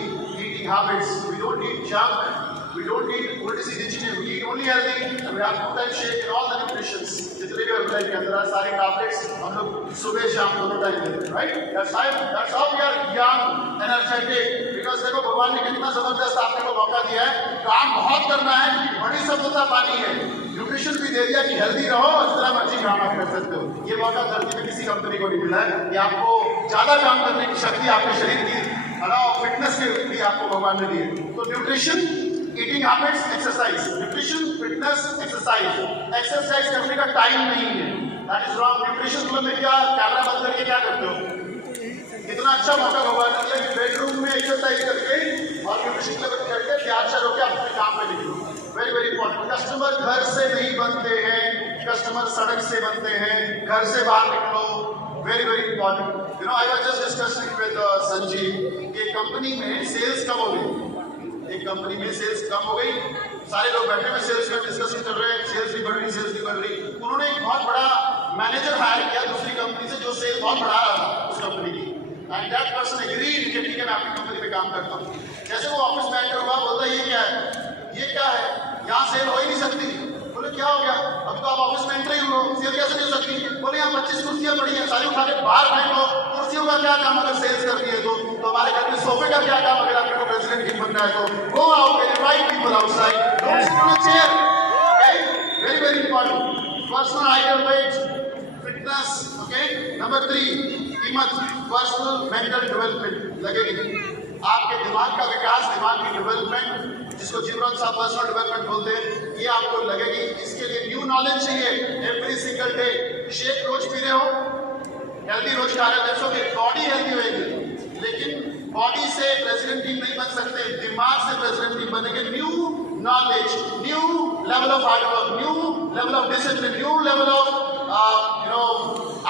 eating habits, we don't eat junk, we don't need उल्टी सीधी चीजें, we eat only healthy and we have 2 times shake in all the nutritions, जितने भी हमारे लाइफ के अंदर है सारी टैबलेट्स हम लोग सुबह शाम दोनों टाइम लेते हैं, right? That's how we are young, energetic, because देखो भगवान ने कितना जबरदस्त आपने को मौका दिया है, काम बहुत करना है, बड़ी सफलता पानी है, न्यूट्रिशन भी दे दिया कि हेल्दी रहो और जितना मर्जी काम आप कर सकते हो। ये मौका धरती में किसी कंपनी को नहीं मिला है कि आपको ज्यादा काम करने की शक्ति आपके शरीर की फिटनेस के भी आपको भगवान ने दी है। तो nutrition, eating habits, exercise, nutrition, fitness, exercise. Exercise करने का टाइम नहीं है, that is wrong. Nutrition club में क्या कैमरा बंद करके क्या करते हो? इतना अच्छा मौका भगवान ने दिया कि बेडरूम में एक्सरसाइज करके और न्यूट्रिशन क्लब करके तैयार होकर अपने काम पे निकलो। Very very important. कस्टमर घर से नहीं बनते हैं, कस्टमर सड़क से बनते हैं, घर से बाहर निकलो। Very very important. You know I was just discussing with Sanjeev कि कंपनी में सेल्स कम हो गई, एक कंपनी में सेल्स कम हो गई, सारे लोग बैठे हुए सेल्स में डिस्कशन कर रहे हैं, सेल्स भी बढ़ रही, सेल्स भी बढ़ रही। उन्होंने एक बहुत बड़ा मैनेजर हायर किया दूसरी कंपनी से जो सेल्स बहुत बढ़ा रहा था उस कंपनी की, एंड दैट पर्सन एग्रीड कि ठीक है मैं आपकी कंपनी में काम करता हूँ। जैसे वो ऑफिस में एंटर हुआ, बोलता ये क्या है, ये क्या है, यहाँ सेल हो ही नहीं सकती। बोले क्या हो गया, अभी तो आप ऑफिस में एंटर ही हो, सेल कैसे नहीं हो सकती? बोले यहाँ 25 कुर्सियाँ पड़ी हैं, सारी उठा के बाहर फेंक लो। कुर्सियों का क्या काम अगर सेल्स करनी है तो हमारे घर में सोफे का क्या काम अगर आपको प्रेसिडेंट की बनना है तो go out and invite people outside, don't sit on a chair. Okay, very very important. Personal ideal weight, fitness. Okay, number 3 कीमत, पर्सनल मेंटल डेवलपमेंट लगेगी। आपके दिमाग का विकास, दिमाग की डेवलपमेंट, जिसको जिमरन साहब पर्सनल डेवलपमेंट बोलते हैं, ये आपको लगेगी। इसके लिए न्यू नॉलेज चाहिए एवरी सिंगल डे। शेक रोज पी रहे हो, हेल्दी रोज खा रहे हो, बॉडी हेल्दी होगी, लेकिन बॉडी से प्रेसिडेंट टीम नहीं बन सकते, दिमाग से प्रेसिडेंट टीम बनेंगे। New knowledge, new level of hard work, new level of discipline, new level of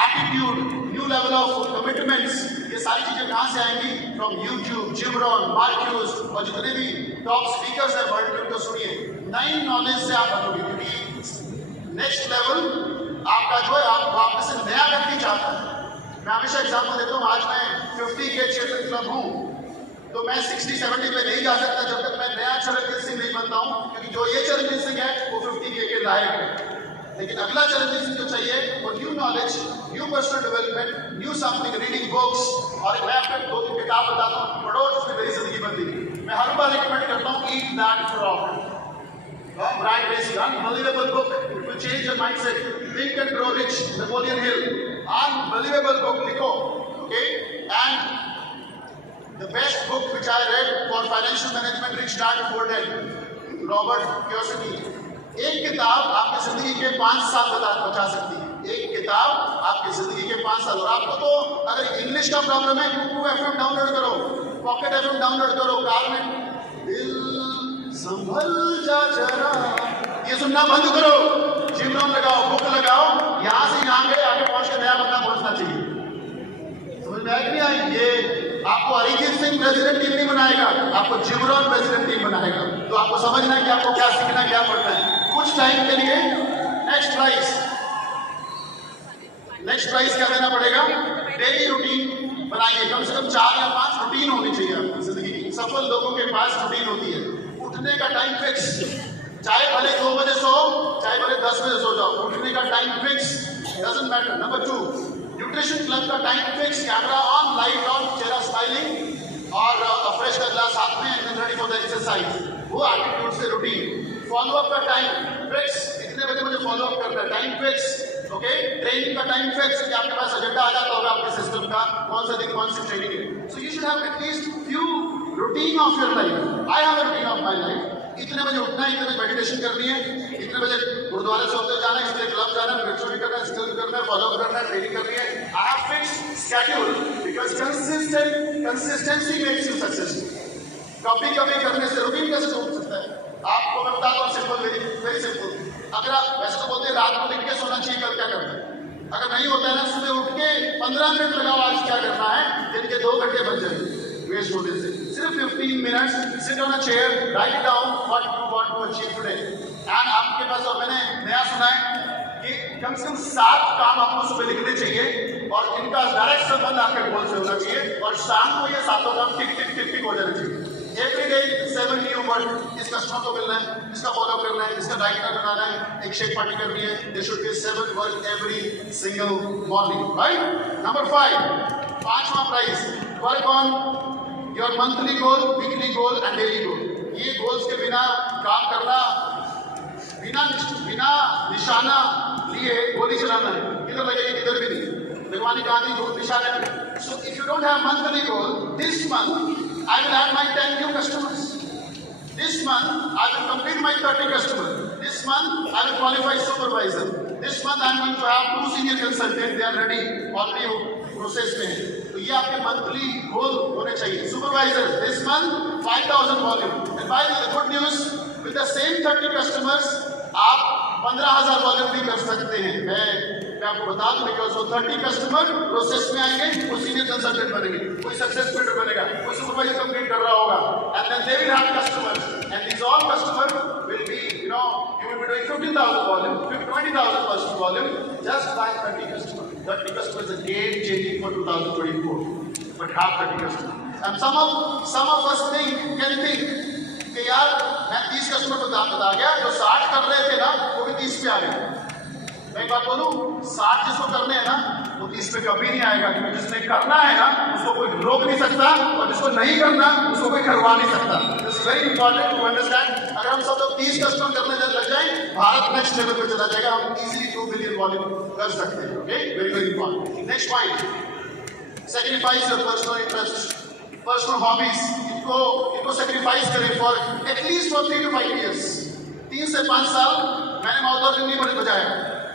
attitude, new level of commitments. ये सारी चीजें कहां से आएंगी? From YouTube, Jim Rohn, Marquess और जितने भी टॉप स्पीकर्स हैं वर्ल्ड में, तो सुनिए, नई नॉलेज से आप बनोगे। क्योंकि नेक्स्ट लेवल आपका जो है, आप वापस से नया व्यक्ति चाहता है। मैं हमेशा एग्जाम्पल देता हूँ, आज मैं 50K चैरिटी क्लब हूँ, तो मैं 60-70 पे नहीं जा सकता जब तक मैं नया चरणजीत सिंह नहीं बनता हूँ, क्योंकि जो ये चरणजीत सिंह है वो 50K के लायक है। लेकिन अगला चरणजीत सिंह जो चाहिए वो new knowledge, new personal development, new something, reading books. और मैं आपको 2-3 किताब बताता हूँ, पढ़ो, जिसमें मेरी जिंदगी बदली। मैं हर बार रिकमेंड करता हूँ eat that frog, Brian Tracy, unbelievable book, it will change your mindset. Think and Grow Rich, Napoleon Hill, unbelievable book, लिखो, okay? And the best book which I read for financial management, Rich Dad Poor Dad, Robert Kiyosaki. एक किताब आपकी जिंदगी के 5 साल बचा सकती है। एक किताब आपकी जिंदगी के 5 साल। और आपको तो अगर इंग्लिश का प्रॉब्लम है, कुकू FM डाउनलोड करो, पॉकेट FM डाउनलोड करो, कार में दिल संभल जा जरा, ये सुनना बंद करो, जिमरन लगाओ, बुक लगाओ, यहां से यहां गए, आगे पहुंच के नया बंदा पहुंचना चाहिए। समझ में आई नहीं आई? ये आपको अरिजीत सिंह प्रेसिडेंट टीम नहीं बनाएगा, आपको जिमरन प्रेसिडेंट टीम बनाएगा। तो आपको समझना है कि आपको क्या सीखना, क्या पढ़ना है। कुछ टाइम के लिए नेक्स्ट प्राइस क्या देना पड़ेगा? डेली रूटीन बनाइए, कम से कम 4 या 5 रूटीन होनी चाहिए आपकी जिंदगी की। सफल लोगों के पास रूटीन होती है। उठने का टाइम फिक्स, चाहे भले 2 बजे सो, चाहे भले 10 बजे सो जाओ, उठने का time fix, doesn't matter. Number 2, nutrition club का time fix, camera on, light on, चेहरा स्माइलिंग और फ्रेश का ग्लास हाथ में, and ready for the exercise. वो एटीट्यूड से रूटीन। फॉलोअप का टाइम फिक्स, कितने बजे मुझे फॉलोअप करना है, टाइम फिक्स, ओके? ट्रेनिंग का टाइम फिक्स, कि आपके पास एजेंडा आ जाता होगा आपके सिस्टम का, कौन सा दिन कौन सी ट्रेनिंग है। So you should have at least few routine of your life. I have a routine of my life. इतने बजे उठना है, इतने बजे मेडिटेशन करनी है, इतने बजे गुरुद्वारे से होते जाना है, इसलिए क्लब जाना है, स्टडी करना है, स्किल करना है, फॉलो करना है, ट्रेनिंग करनी है। I have fixed schedule, because consistency makes you successful. Copy करने से रूटीन कैसे टूट सकता है? आपको मैं बताता हूँ, सिंपल, वेरी सिंपल। अगर आप वैसे तो बोलते हैं रात को लिख के सोना चाहिए, कल क्या करना है। अगर नहीं होता है ना, सुबह उठ के 15 मिनट लगाओ, आज क्या करना है, दिन के 2 घंटे बच जाएंगे वेस्ट होने से। सिर्फ 15 minutes, sit on a chair, write down what you want to achieve today. And आपके पास, और मैंने नया सुना है कि कम से कम 7 काम आपको सुबह लिखने चाहिए, और इनका डायरेक्ट संबंध आपके गोल से होना चाहिए, और शाम को ये 7 काम टिक हो जाना चाहिए। एवरी डे 7 न्यू वर्ड, इस कस्टमर को मिलना है, इसका फॉलो करना है, इसका डाइट कार्ड बनाना है, एक शेक पार्टी करनी है। There should be 7 work every single morning, right? Number 5, 5वां price, work on your monthly goal, weekly goal and daily goal. ये गोल्स के बिना काम करना, बिना निशाना लिए गोली चलाना है, किधर लगेगी किधर भी नहीं। भगवान ने कहा कि निशाना। So if you don't have monthly goal, this month I will add my 10 new customers. This month I will complete my 30 customers. This month I will qualify supervisor. This month I am going to have 2 senior consultants. They are ready, already process में है। तो ये आपके monthly गोल होने चाहिए। Supervisor, this month 5000 volume. And by the good news, with the same 30 customers आप 15000 volume भी कर सकते हैं। मैं आपको बता दूं, बिकॉज वो 30 कस्टमर प्रोसेस में आएंगे, वो सीनियर कंसल्टेंट बनेंगे, कोई सक्सेस बिल्डर बनेगा, कोई सुपरवाइजर कंप्लीट कर रहा होगा, and then they will have customers, and these all customer will be, you will be doing 15,000 volume, 20,000 plus volume just by 30 customers. 30 customers is a game changing for 2024. But have 30 customers. And some of us can think कि यार मैं 30 customer को बता गया, जो 60 कर रहे थे ना वो भी 30 पे आ गए। मैं एक बात बोलूं, 60 जिसको करने हैं ना वो 30 पे कभी नहीं आएगा, क्योंकि जिसने करना है ना उसको कोई रोक नहीं सकता, और जिसको नहीं करना उसको कोई करवा नहीं सकता। This is very important to understand. अगर हम सब लोग 30 कस्टमर करने लग जाए, भारत नेक्स्ट लेवल पे चला जाएगा, हम इजीली 2 बिलियन वॉल्यूम कर सकते हैं। Okay, very very important. Next point, sacrifice your personal interest, personal hobbies, इनको सैक्रिफाइस करें for at least for 3 to 5 years। 3 से 5 साल मैंने माउथॉर्गन नहीं बजाया,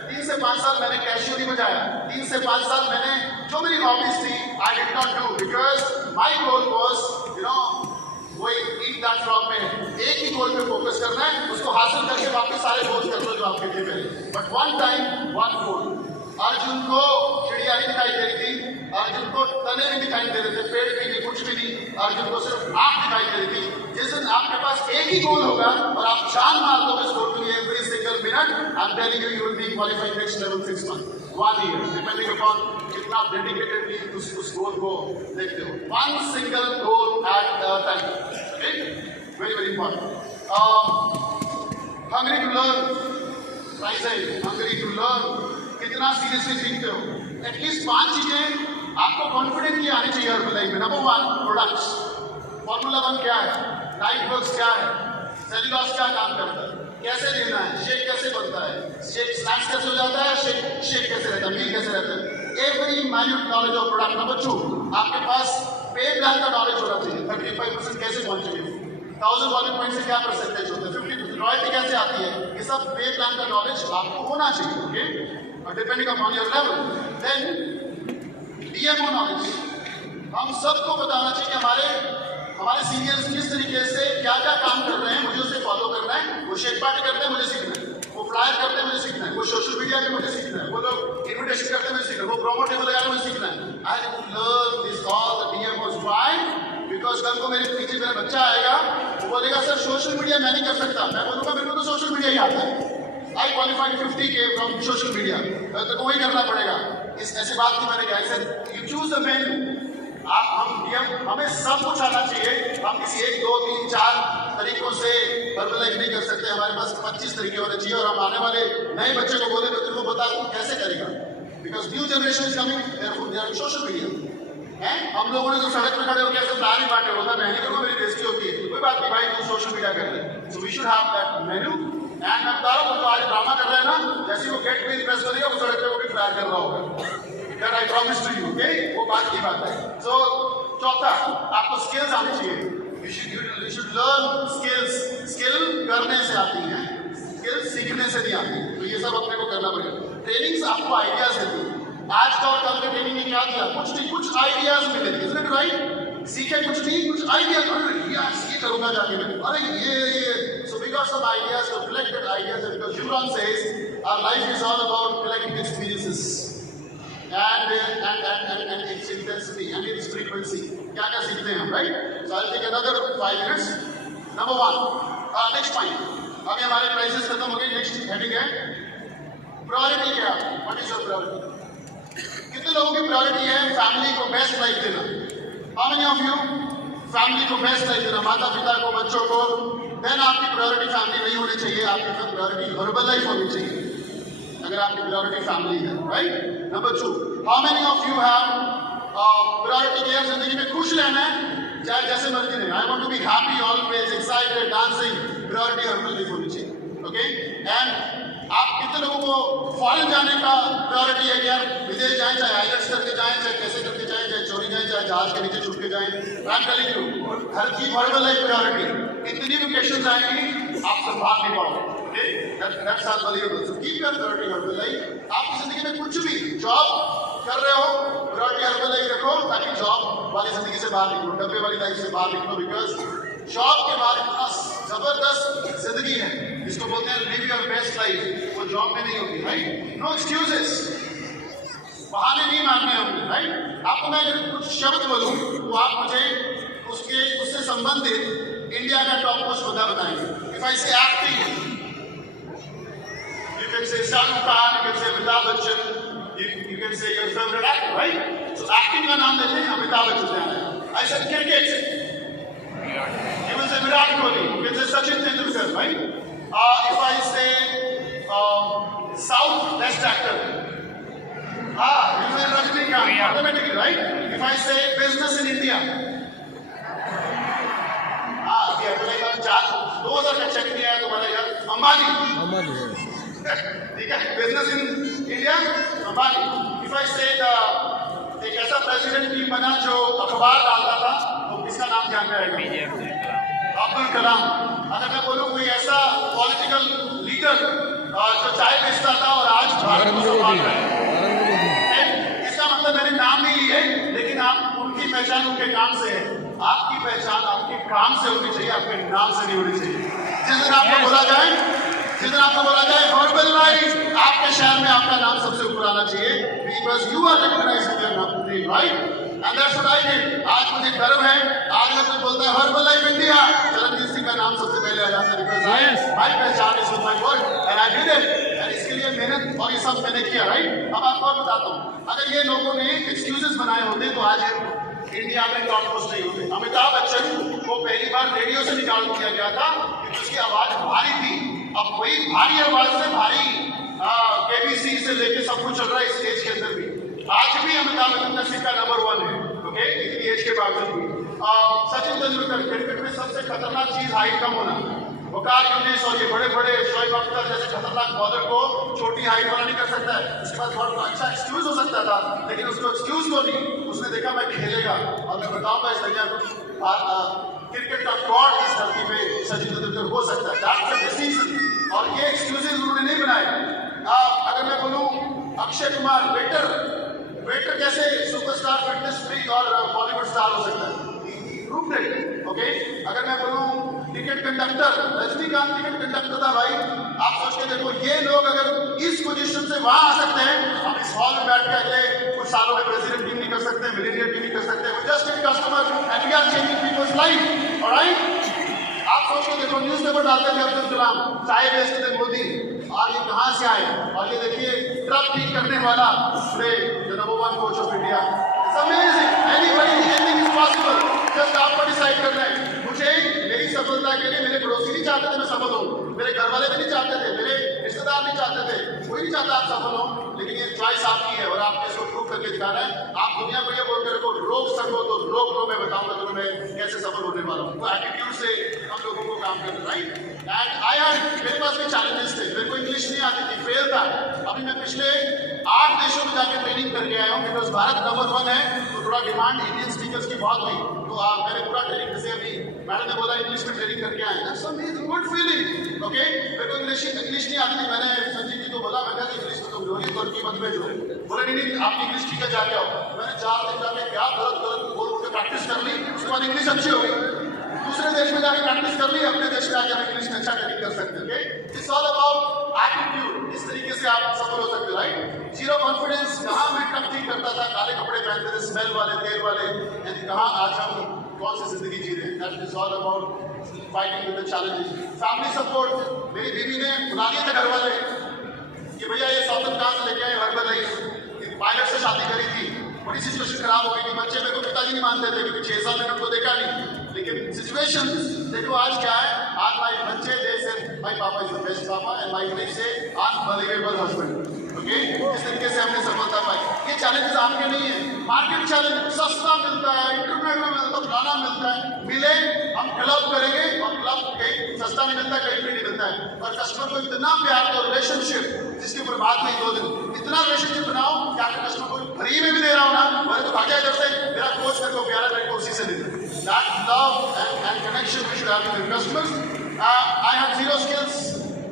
3 से 5 साल मैंने कैशियो नहीं बजाया, 3 से 5 साल मैंने जो मेरी हॉबीज थी I did not do, because my goal was वही ईट दैट फ्रॉग में एक ही गोल पे फोकस करना है, उसको हासिल करके वापस सारे गोल कर लो जो आपके थे पहले। But one time one goal. Arjun को चिड़िया ही दिखाई दे रही थी, अर्जुन को तने भी दिखाई दे रहे थे, पेड़ भी नहीं, कुछ भी नहीं, अर्जुन को सिर्फ आंख दिखाई दे रही थी। जिस दिन आपके पास एक ही गोल होगा और आप जान मार दोगे इस गोल के लिए every single minute, I am telling you will be qualified next level 6 month 1 year, depending upon कितना डेडिकेटेडली उस गोल को देखते हो। One single goal at a time, okay, very very important. Hungry to learn, prize है hungry to learn. कितना seriously सीखते हो? At least 5 चीजें आपको कॉन्फिडेंटली आनी चाहिए हर लाइफ में। Number 1, products. फॉर्मूला 1 क्या है? डाइट वर्क्स क्या है? सेल्यूलोज क्या काम करता है? कैसे लेना है? शेक कैसे बनता है? शेक स्नैक्स कैसे हो जाता है? शेक कैसे रहता है? मील कैसे रहता है? Every minute knowledge of product. Number 2, आपके पास पे प्लान का नॉलेज होना चाहिए। 35% कैसे पहुंचेंगे? 1000 वॉल्यूम पॉइंट से क्या परसेंटेज होता है? 50% रॉयल्टी कैसे आती है? ये सब पे प्लान का नॉलेज आपको होना चाहिए, okay, depending upon your level. Then DMO knowledge. हम सबको बताना चाहिए हमारे सीनियर्स किस तरीके से क्या क्या काम कर रहे हैं, मुझे उसे फॉलो करना है। वो शेक पार्टी करते हैं, मुझे सीखना है। वो फ्लायर करते हैं, मुझे सीखना है। वो सोशल मीडिया पे मुझे सीखना है। वो लोग इन्विटेशन करते हैं, मुझे सीखना है। वो प्रोमो टेबल लगाना, मुझे सीखना है। I have to learn this all the DMOs. Why? Because कल को मेरे पीछे मेरा बच्चा आएगा, वो बोलेगा सर सोशल मीडिया मैं नहीं कर सकता। मैं बोलूँगा मेरे को तो सोशल मीडिया ही आता है। I qualified 50K from social media. तो वही करना पड़ेगा। इस ऐसी बात नहीं मानेगा। ऐसे you choose the menu. हमें सब कुछ आना चाहिए। हम किसी 1, 2, 3, 4 तरीकों से हर्बलाइफ नहीं कर सकते। हमारे पास 25 तरीके होने चाहिए और हम आने वाले नए बच्चे को बोले बच्चे को बता तू कैसे करेगा। Because new generation is coming, therefore they are social media. हैं हम लोगों ने तो सड़क पे खड़े होकर ऐसे प्लान ही बांटे, बोलता मैं नहीं करूँगा, मेरी बेइज्जती होती है। कोई बात नहीं भाई, तू सोशल मीडिया कर ले। So we should have that menu. And मैं बता रहा हूँ, तो आज ड्रामा कर रहे हैं ना, जैसे वो गेट पे प्रेस करेगा वो सड़क पे वो भी फ्लायर कर रहा होगा। That I promise to you, okay, वो बात की बात है। सो चौथा, आपको स्किल्स आनी चाहिए। You should learn skills. Skill करने से आती है, स्किल सीखने से नहीं आती। तो ये सब अपने को करना पड़ेगा। ट्रेनिंग्स आपको आइडियाज देती है। आज का और कल के ट्रेनिंग में क्या दिया? कुछ नहीं, कुछ आइडियाज मिले, इसमें राइट सीखे कुछ नहीं, कुछ आइडियाज। ये करूंगा जाके मैं, अरे ये so we got some ideas to collect that ideas, because Gibran says our life is all about collecting experiences and its intensity and its frequency. क्या क्या सीखते हैं हम, right? So I'll take another 5 minutes. Number 1, next point. अभी हमारे prices खत्म हो गए। नेक्स्ट हेडिंग है प्रायोरिटी क्या है? What is your priority? कितने लोगों की प्रायोरिटी है फैमिली को बेस्ट लाइफ देना? How many of you family को बेस्ट लाइफ देना, माता पिता को, बच्चों को? देन आपकी प्रायोरिटी फैमिली नहीं होनी चाहिए, आपकी प्रायोरिटी हर्बल लाइफ होनी चाहिए अगर आपकी प्रायोरिटी फैमिली है, right? Number 2, how many of you have priority क्या है? जिंदगी में खुश रहना है, चाहे जैसे मर्जी रहे। I want to be happy always, excited, dancing. Priority Herbalife होनी चाहिए, ओके? एंड आप कितने लोगों को फॉरेन जाने का प्रायोरिटी है कि यार विदेश जाएं, चाहे आइलेट्स करके जाएं, चाहे कैसे करके जाएं, चाहे चोरी जाएं, चाहे जहाज के नीचे छुप के जाएं। आई एम टेलिंग यू, हर की हर्बल लाइफ प्रायोरिटी। इतनी वेकेशंस आएंगी आप संभाल नहीं पाओगे, okay? That's unbelievable. So keep your priority herbal life. आपकी जिंदगी में कुछ भी जॉब कर रहे हो, प्रायोरिटी हर्बल लाइफ रखो, ताकि जॉब वाली जिंदगी से बाहर निकलो, डब्बे वाली लाइफ से बाहर निकलो। बिकॉज जॉब के बाद इतना जबरदस्त जिंदगी है, इसको बोलते हैं लिव योर बेस्ट लाइफ, वो जॉब में नहीं होती, राइट? नो एक्सक्यूजेस, बहाने नहीं मारने होंगे, राइट? आपको मैं अगर कुछ शब्द बोलूं तो आप मुझे उससे संबंधित इंडिया का टॉप मोस्ट मुद्दा बताएंगे। इफ आई से acting, you can say Shahrukh Khan, you can say Amitabh Bachchan, you can say your favourite actor, right? तो एक्टिंग का नाम लेते हैं, Amitabh Bachchan. I said cricket, you will say Virat Kohli, you can say Sachin Tendulkar, right? If I say South best actor, you say Rajinikanth, automatically, right? If I say business in India, like 2000 का check दिया है तो बोलेगा अंबानी है, ठीक है? Business in India, Ambani. If I say एक ऐसा प्रेसिडेंट टीम बना जो अखबार डालता था, तो किसका नाम ध्यान में आएगा? अब्दुल कलाम। अगर मैं बोलूँ कोई ऐसा पॉलिटिकल लीडर जो चाय बेचता था और आज भारत को संभाल रहा है, इसका मतलब मैंने नाम नहीं लिए, लेकिन आप उनकी पहचान उनके काम से है, आपकी पहचान आपके काम से होनी चाहिए, आपके नाम से नहीं होनी चाहिए। जिस दिन आपको बोला जाए हर्बलाइफ, आपके शहर में आपका नाम सबसे ऊपर आना चाहिए, because you are recognized your name, right? And that's what I did. आज मुझे गर्व है, आज जब कोई बोलता है हर्बलाइफ इंडिया, चरणजीत सिंह का नाम सबसे पहले आ जाता है, बिकॉज माय पहचान is with my work and I did it. And इसके लिए मेहनत और ये सब मैंने किया, राइट? अब आपको और बताता हूँ, अगर ये लोगों ने एक्सक्यूजेस बनाए होते तो आज इंडिया में टॉप पोस्ट नहीं होते। अमिताभ बच्चन को पहली बार रेडियो से निकाल दिया गया था क्योंकि उसकी आवाज भारी थी। अब वही भारी आवाज से भारी केबीसी से लेके सब कुछ चल रहा है इस एज के अंदर भी। आज भी अमिताभ बच्चन का नंबर 1 है, ओके, इतनी एज के बावजूद भी। सचिन तेंदुलकर, क्रिकेट में सबसे खतरनाक चीज हाइट कम होना। वकार यूनिस और ये बड़े बड़े शोएब अख्तर जैसे खतरनाक बॉलर को छोटी हाइट वाला नहीं कर सकता है। उसके पास बहुत अच्छा एक्सक्यूज हो सकता था, लेकिन उसको एक्सक्यूज को नहीं, उसने देखा मैं खेलेगा और मैं बताऊंगा इस दुनिया को क्रिकेट का गॉड इस धरती पे सचिन तेंदुलकर हो सकता है। दैट्स अ डिसीजन, और ये एक्सक्यूजेस उन्होंने नहीं बनाए। अगर मैं बोलूं अक्षय कुमार वेटर जैसे सुपरस्टार, फिटनेस फ्रीक और बॉलीवुड स्टार हो सकता है, ओके। अगर मैं बोलूं ticket conductor, Rajinikanth ticket conductor था भाई। आप सोच के देखो, ये लोग अगर इस पोजीशन से वहां आ सकते हैं, हम इस हॉल में बैठ के अगले कुछ सालों में प्रेसिडेंट भी नहीं कर सकते, मिलीनियर भी नहीं कर सकते। We just take customer and we are changing people's life, alright? आप सोच के देखो, न्यूज़पेपर डालते थे अब्दुल कलाम, चाय बेचते थे मोदी, और ये कहां से आए? और ये देखिए ट्रक ठीक करने वाला today the number 1 coach of India. It's amazing, anything is possible, just आपको डिसाइड करना है। मुझे मेरी सफलता के लिए मेरे पड़ोसी नहीं चाहते थे मैं सफल हूँ, मेरे घर वाले भी नहीं चाहते थे, मेरे रिश्तेदार नहीं चाहते थे, कोई नहीं चाहता आप सफल हो, लेकिन ये चॉइस आपकी है और आपने इसको प्रूव करके दिखाना है। आप दुनिया को ये बोलकर रखो रोक सको तो रोक लो, मैं बताऊंगा तुम्हें मैं कैसे सफल होने वाला हूँ। तो एटीट्यूड से हम लोगों को काम करना, राइट? एंड आई हैड, मेरे पास भी चैलेंजेस थे, मेरे को इंग्लिश नहीं आती थी, फेल था। अभी मैं पिछले 8 देशों में जाकर ट्रेनिंग करके आया हूँ, बिकॉज भारत नंबर 1 है तो थोड़ा डिमांड इंडियन स्पीकर्स की बहुत हुई। तो मैंने पूरा ट्रेनिंग, जैसे अभी मैडम ने बोला इंग्लिश में ट्रेनिंग करके आए, that's amazing, good feeling, okay. मेरे को इंग्लिश नहीं आती थी, मैंने संजीव जी को बोला, मैं कहा इंग्लिश में कमजोरी है, तुर्की मत भेजो। बोले नहीं आपकी इंग्लिश ठीक है, जाके आओ। मैंने 4 दिन जाके क्या गलत बोल के प्रैक्टिस कर ली, उसके बाद इंग्लिश अच्छी हो गई। दूसरे देश में जाके प्रैक्टिस कर ली, अपने देश में आके हम इंग्लिश में अच्छा ट्रेनिंग कर सकते हैं, okay. It's all about attitude, इस तरीके से आप सफल हो सकते हो, राइट? जीरो कॉन्फिडेंस, कहाँ मैं ट्रक ठीक करता था, काले कपड़े पहनते थे, स्मेल वाले, तेल वाले, यानी कहाँ आज हम कौन सी जिंदगी जी रहे हैं। That is all about fighting with the challenges. Family support, मेरी बीवी ने बुला लिए थे घर वाले कि भैया ये सौतन कहाँ से लेके आए हर्बलाइफ, पायलट से शादी करी थी, बड़ी सिचुएशन खराब हो गई थी, बच्चे मेरे को पिताजी नहीं मानते थे क्योंकि 6 साल मैंने उनको देखा नहीं, लेकिन सिचुएशन देखो आज क्या है। आज माय बच्चे दे से माय पापा इज द बेस्ट पापा एंड माय वाइफ से अनबिलीवेबल हस्बैंड, ओके। इस तरीके से हमने सफलता पाई। ये चैलेंजेस आपके नहीं है, मार्केट चैलेंज, सस्ता मिलता है, इंटरनेट में मिलता है, फलाना मिलता है, मिले हम क्लब करेंगे और क्लब कहीं सस्ता नहीं मिलता, कहीं भी नहीं मिलता है। और कस्टमर को इतना प्यार दो, रिलेशनशिप जिसके ऊपर बात नहीं 2 दिन, इतना रिलेशनशिप बनाओ कि आपके कस्टमर को फ्री में भी दे रहा हूँ ना, मैंने तो भाग्य इधर से मेरा कोच मेरे को प्यारा, मेरे को उसी से देता है। That love and connection we should have with the customers. I have 0 skills.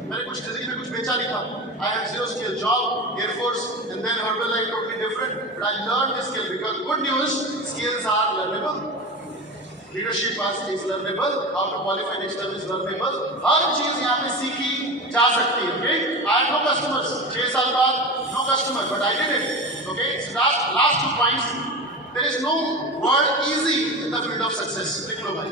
मैंने कुछ जिंदगी में कुछ बेचा नहीं था. I have 0 skills. Job, Air Force, and then Herbalife totally different. But I learned this skill because good news, skills are learnable. Leadership is learnable. How to qualify next time is learnable. हर चीज यहाँ पे सीखी जा सकती है. Okay? I have no customers. 6 साल बाद no customer, but I did it. Okay? So last 2 points. There is no word easy in the field of success. लिख लो भाई,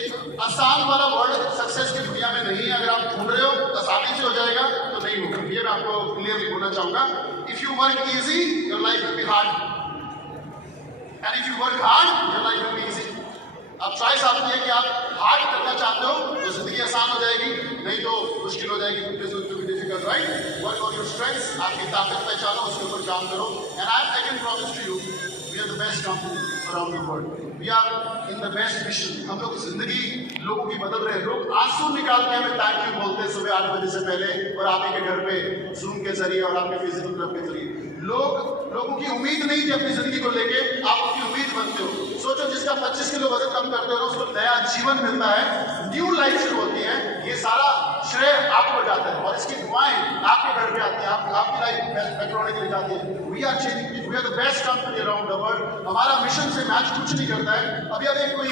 एक आसान वाला वर्ड सक्सेस की दुनिया में नहीं है। अगर आप ढूंढ रहे हो आसानी से हो जाएगा तो नहीं होगा, ये मैं आपको क्लियरली बोलना चाहूंगा। If you work easy your life will be hard, and if you work hard your life will be easy. अब चॉइस आपकी है कि आप हार्ड करना चाहते हो तो जिंदगी आसान हो जाएगी, नहीं तो मुश्किल हो जाएगी, difficult, right? Work on your strengths, आपकी ताकत पहचानो, उसके ऊपर काम करो। And I can promise to you we are the best company around the world. We are in the best mission. हम लोग जिंदगी लोगों की बदल रहे हैं। लोग आंसू निकाल के हमें थैंक यू बोलते हैं सुबह 8 बजे से पहले और आप ही के घर पे जूम के जरिए और आपके फेसबुक ग्रुप के जरिए। लोगों की उम्मीद नहीं थी अपनी जिंदगी को लेके, आप उनकी उम्मीद बनते हो। सोचो जिसका 25 किलो वजन कम करते हो ना, उसको नया जीवन मिलता है, न्यू लाइफ शुरू होती है। ये सारा श्रेय आपको जाता है और इसकी दुआएं आपके घर पे आती हैं, आपकी लाइफ बेटर होने के लिए जाती है। We are changing, we are the best company around the world. हमारा मिशन से मैच कुछ नहीं करता है। अभी अभी कोई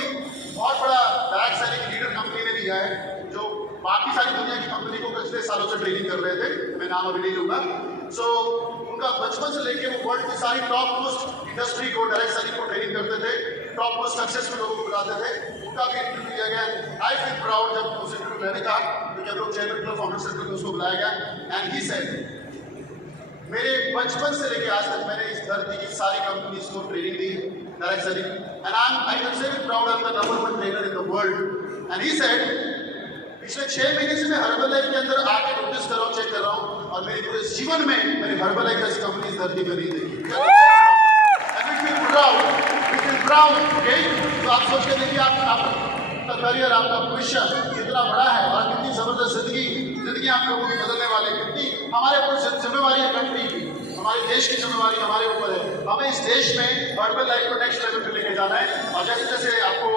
बहुत बड़ा बैग सेलिंग लीडर कंपनी ने लिया है, जो बाकी सारी दुनिया की कंपनी को पिछले सालों से ट्रेनिंग कर रहे थे, मैं नाम अभी नहीं लूंगा। सो उनका बचपन से लेके वो वर्ल्ड की सारी टॉप मोस्ट इंडस्ट्री को, डायरेक्ट सेलिंग को ट्रेनिंग करते थे, टॉप मोस्ट सक्सेसफुल लोगों को बुलाते थे। उनका भी इंटरव्यू लिया गया। आई फील प्राउड जब उस इंटरव्यू लेने का, क्योंकि हम लोग चेयरमैन क्लब फाउंडर सर्कल में उसको बुलाया गया। एंड ही सेड, मेरे बचपन से लेके आज तक मैंने इस धरती की सारी कंपनीज को training the, direct selling, and I can say with proud I am the number 1 trainer in the world. And he said, पिछले 6 महीने से मैं हर्बल लाइफ के अंदर आके नोटिस कर रहा हूँ, चेक कर रहा हूँ, और मेरे पूरे जीवन में मैंने हर्बल लाइफ जैसी कंपनी इस धरती पे नहीं देखी। तो आप सोच के देखिए, आपका करियर, आपका भविष्य कितना बड़ा है और कितनी जबरदस्त जिंदगी आप लोगों की बदलने वाले, कितनी हमारे ऊपर जिम्मेवारी है कंट्री की, हमारे देश की जिम्मेवारी हमारे ऊपर है। हमें इस देश में हर्बल लाइफ को नेक्स्ट लेवल पे लेके जाना है, और जैसे जैसे आपको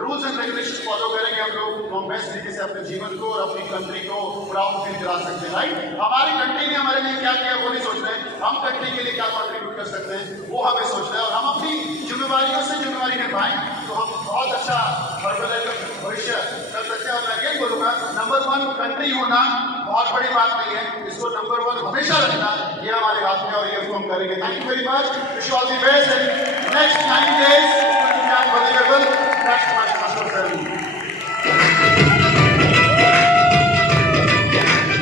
रूल्स एंड रेगुलेशंस फॉलो करेंगे हम लोग, तो हम बेस्ट तरीके से अपने जीवन को और अपनी कंट्री को प्राउड फील करा सकते हैं। राइट, हमारी कंट्री ने हमारे लिए क्या किया वो नहीं सोचना है, हम कंट्री के लिए क्या कंट्रीब्यूट कर सकते हैं वो हमें सोचना है, और हम अपनी जिम्मेवारियों से जिम्मेवारी निभाएं तो हम बहुत अच्छा हर्बल लाइफ का भविष्य कर सकते हैं। और मैं अगेन बोलूंगा, नंबर 1 कंट्री होना बहुत बड़ी बात नहीं है, इसको नंबर 1 हमेशा रखना, ये हमारे हाथ में, और ये हम करेंगे। Thank you very much, wish you all the best. Next 90 days available next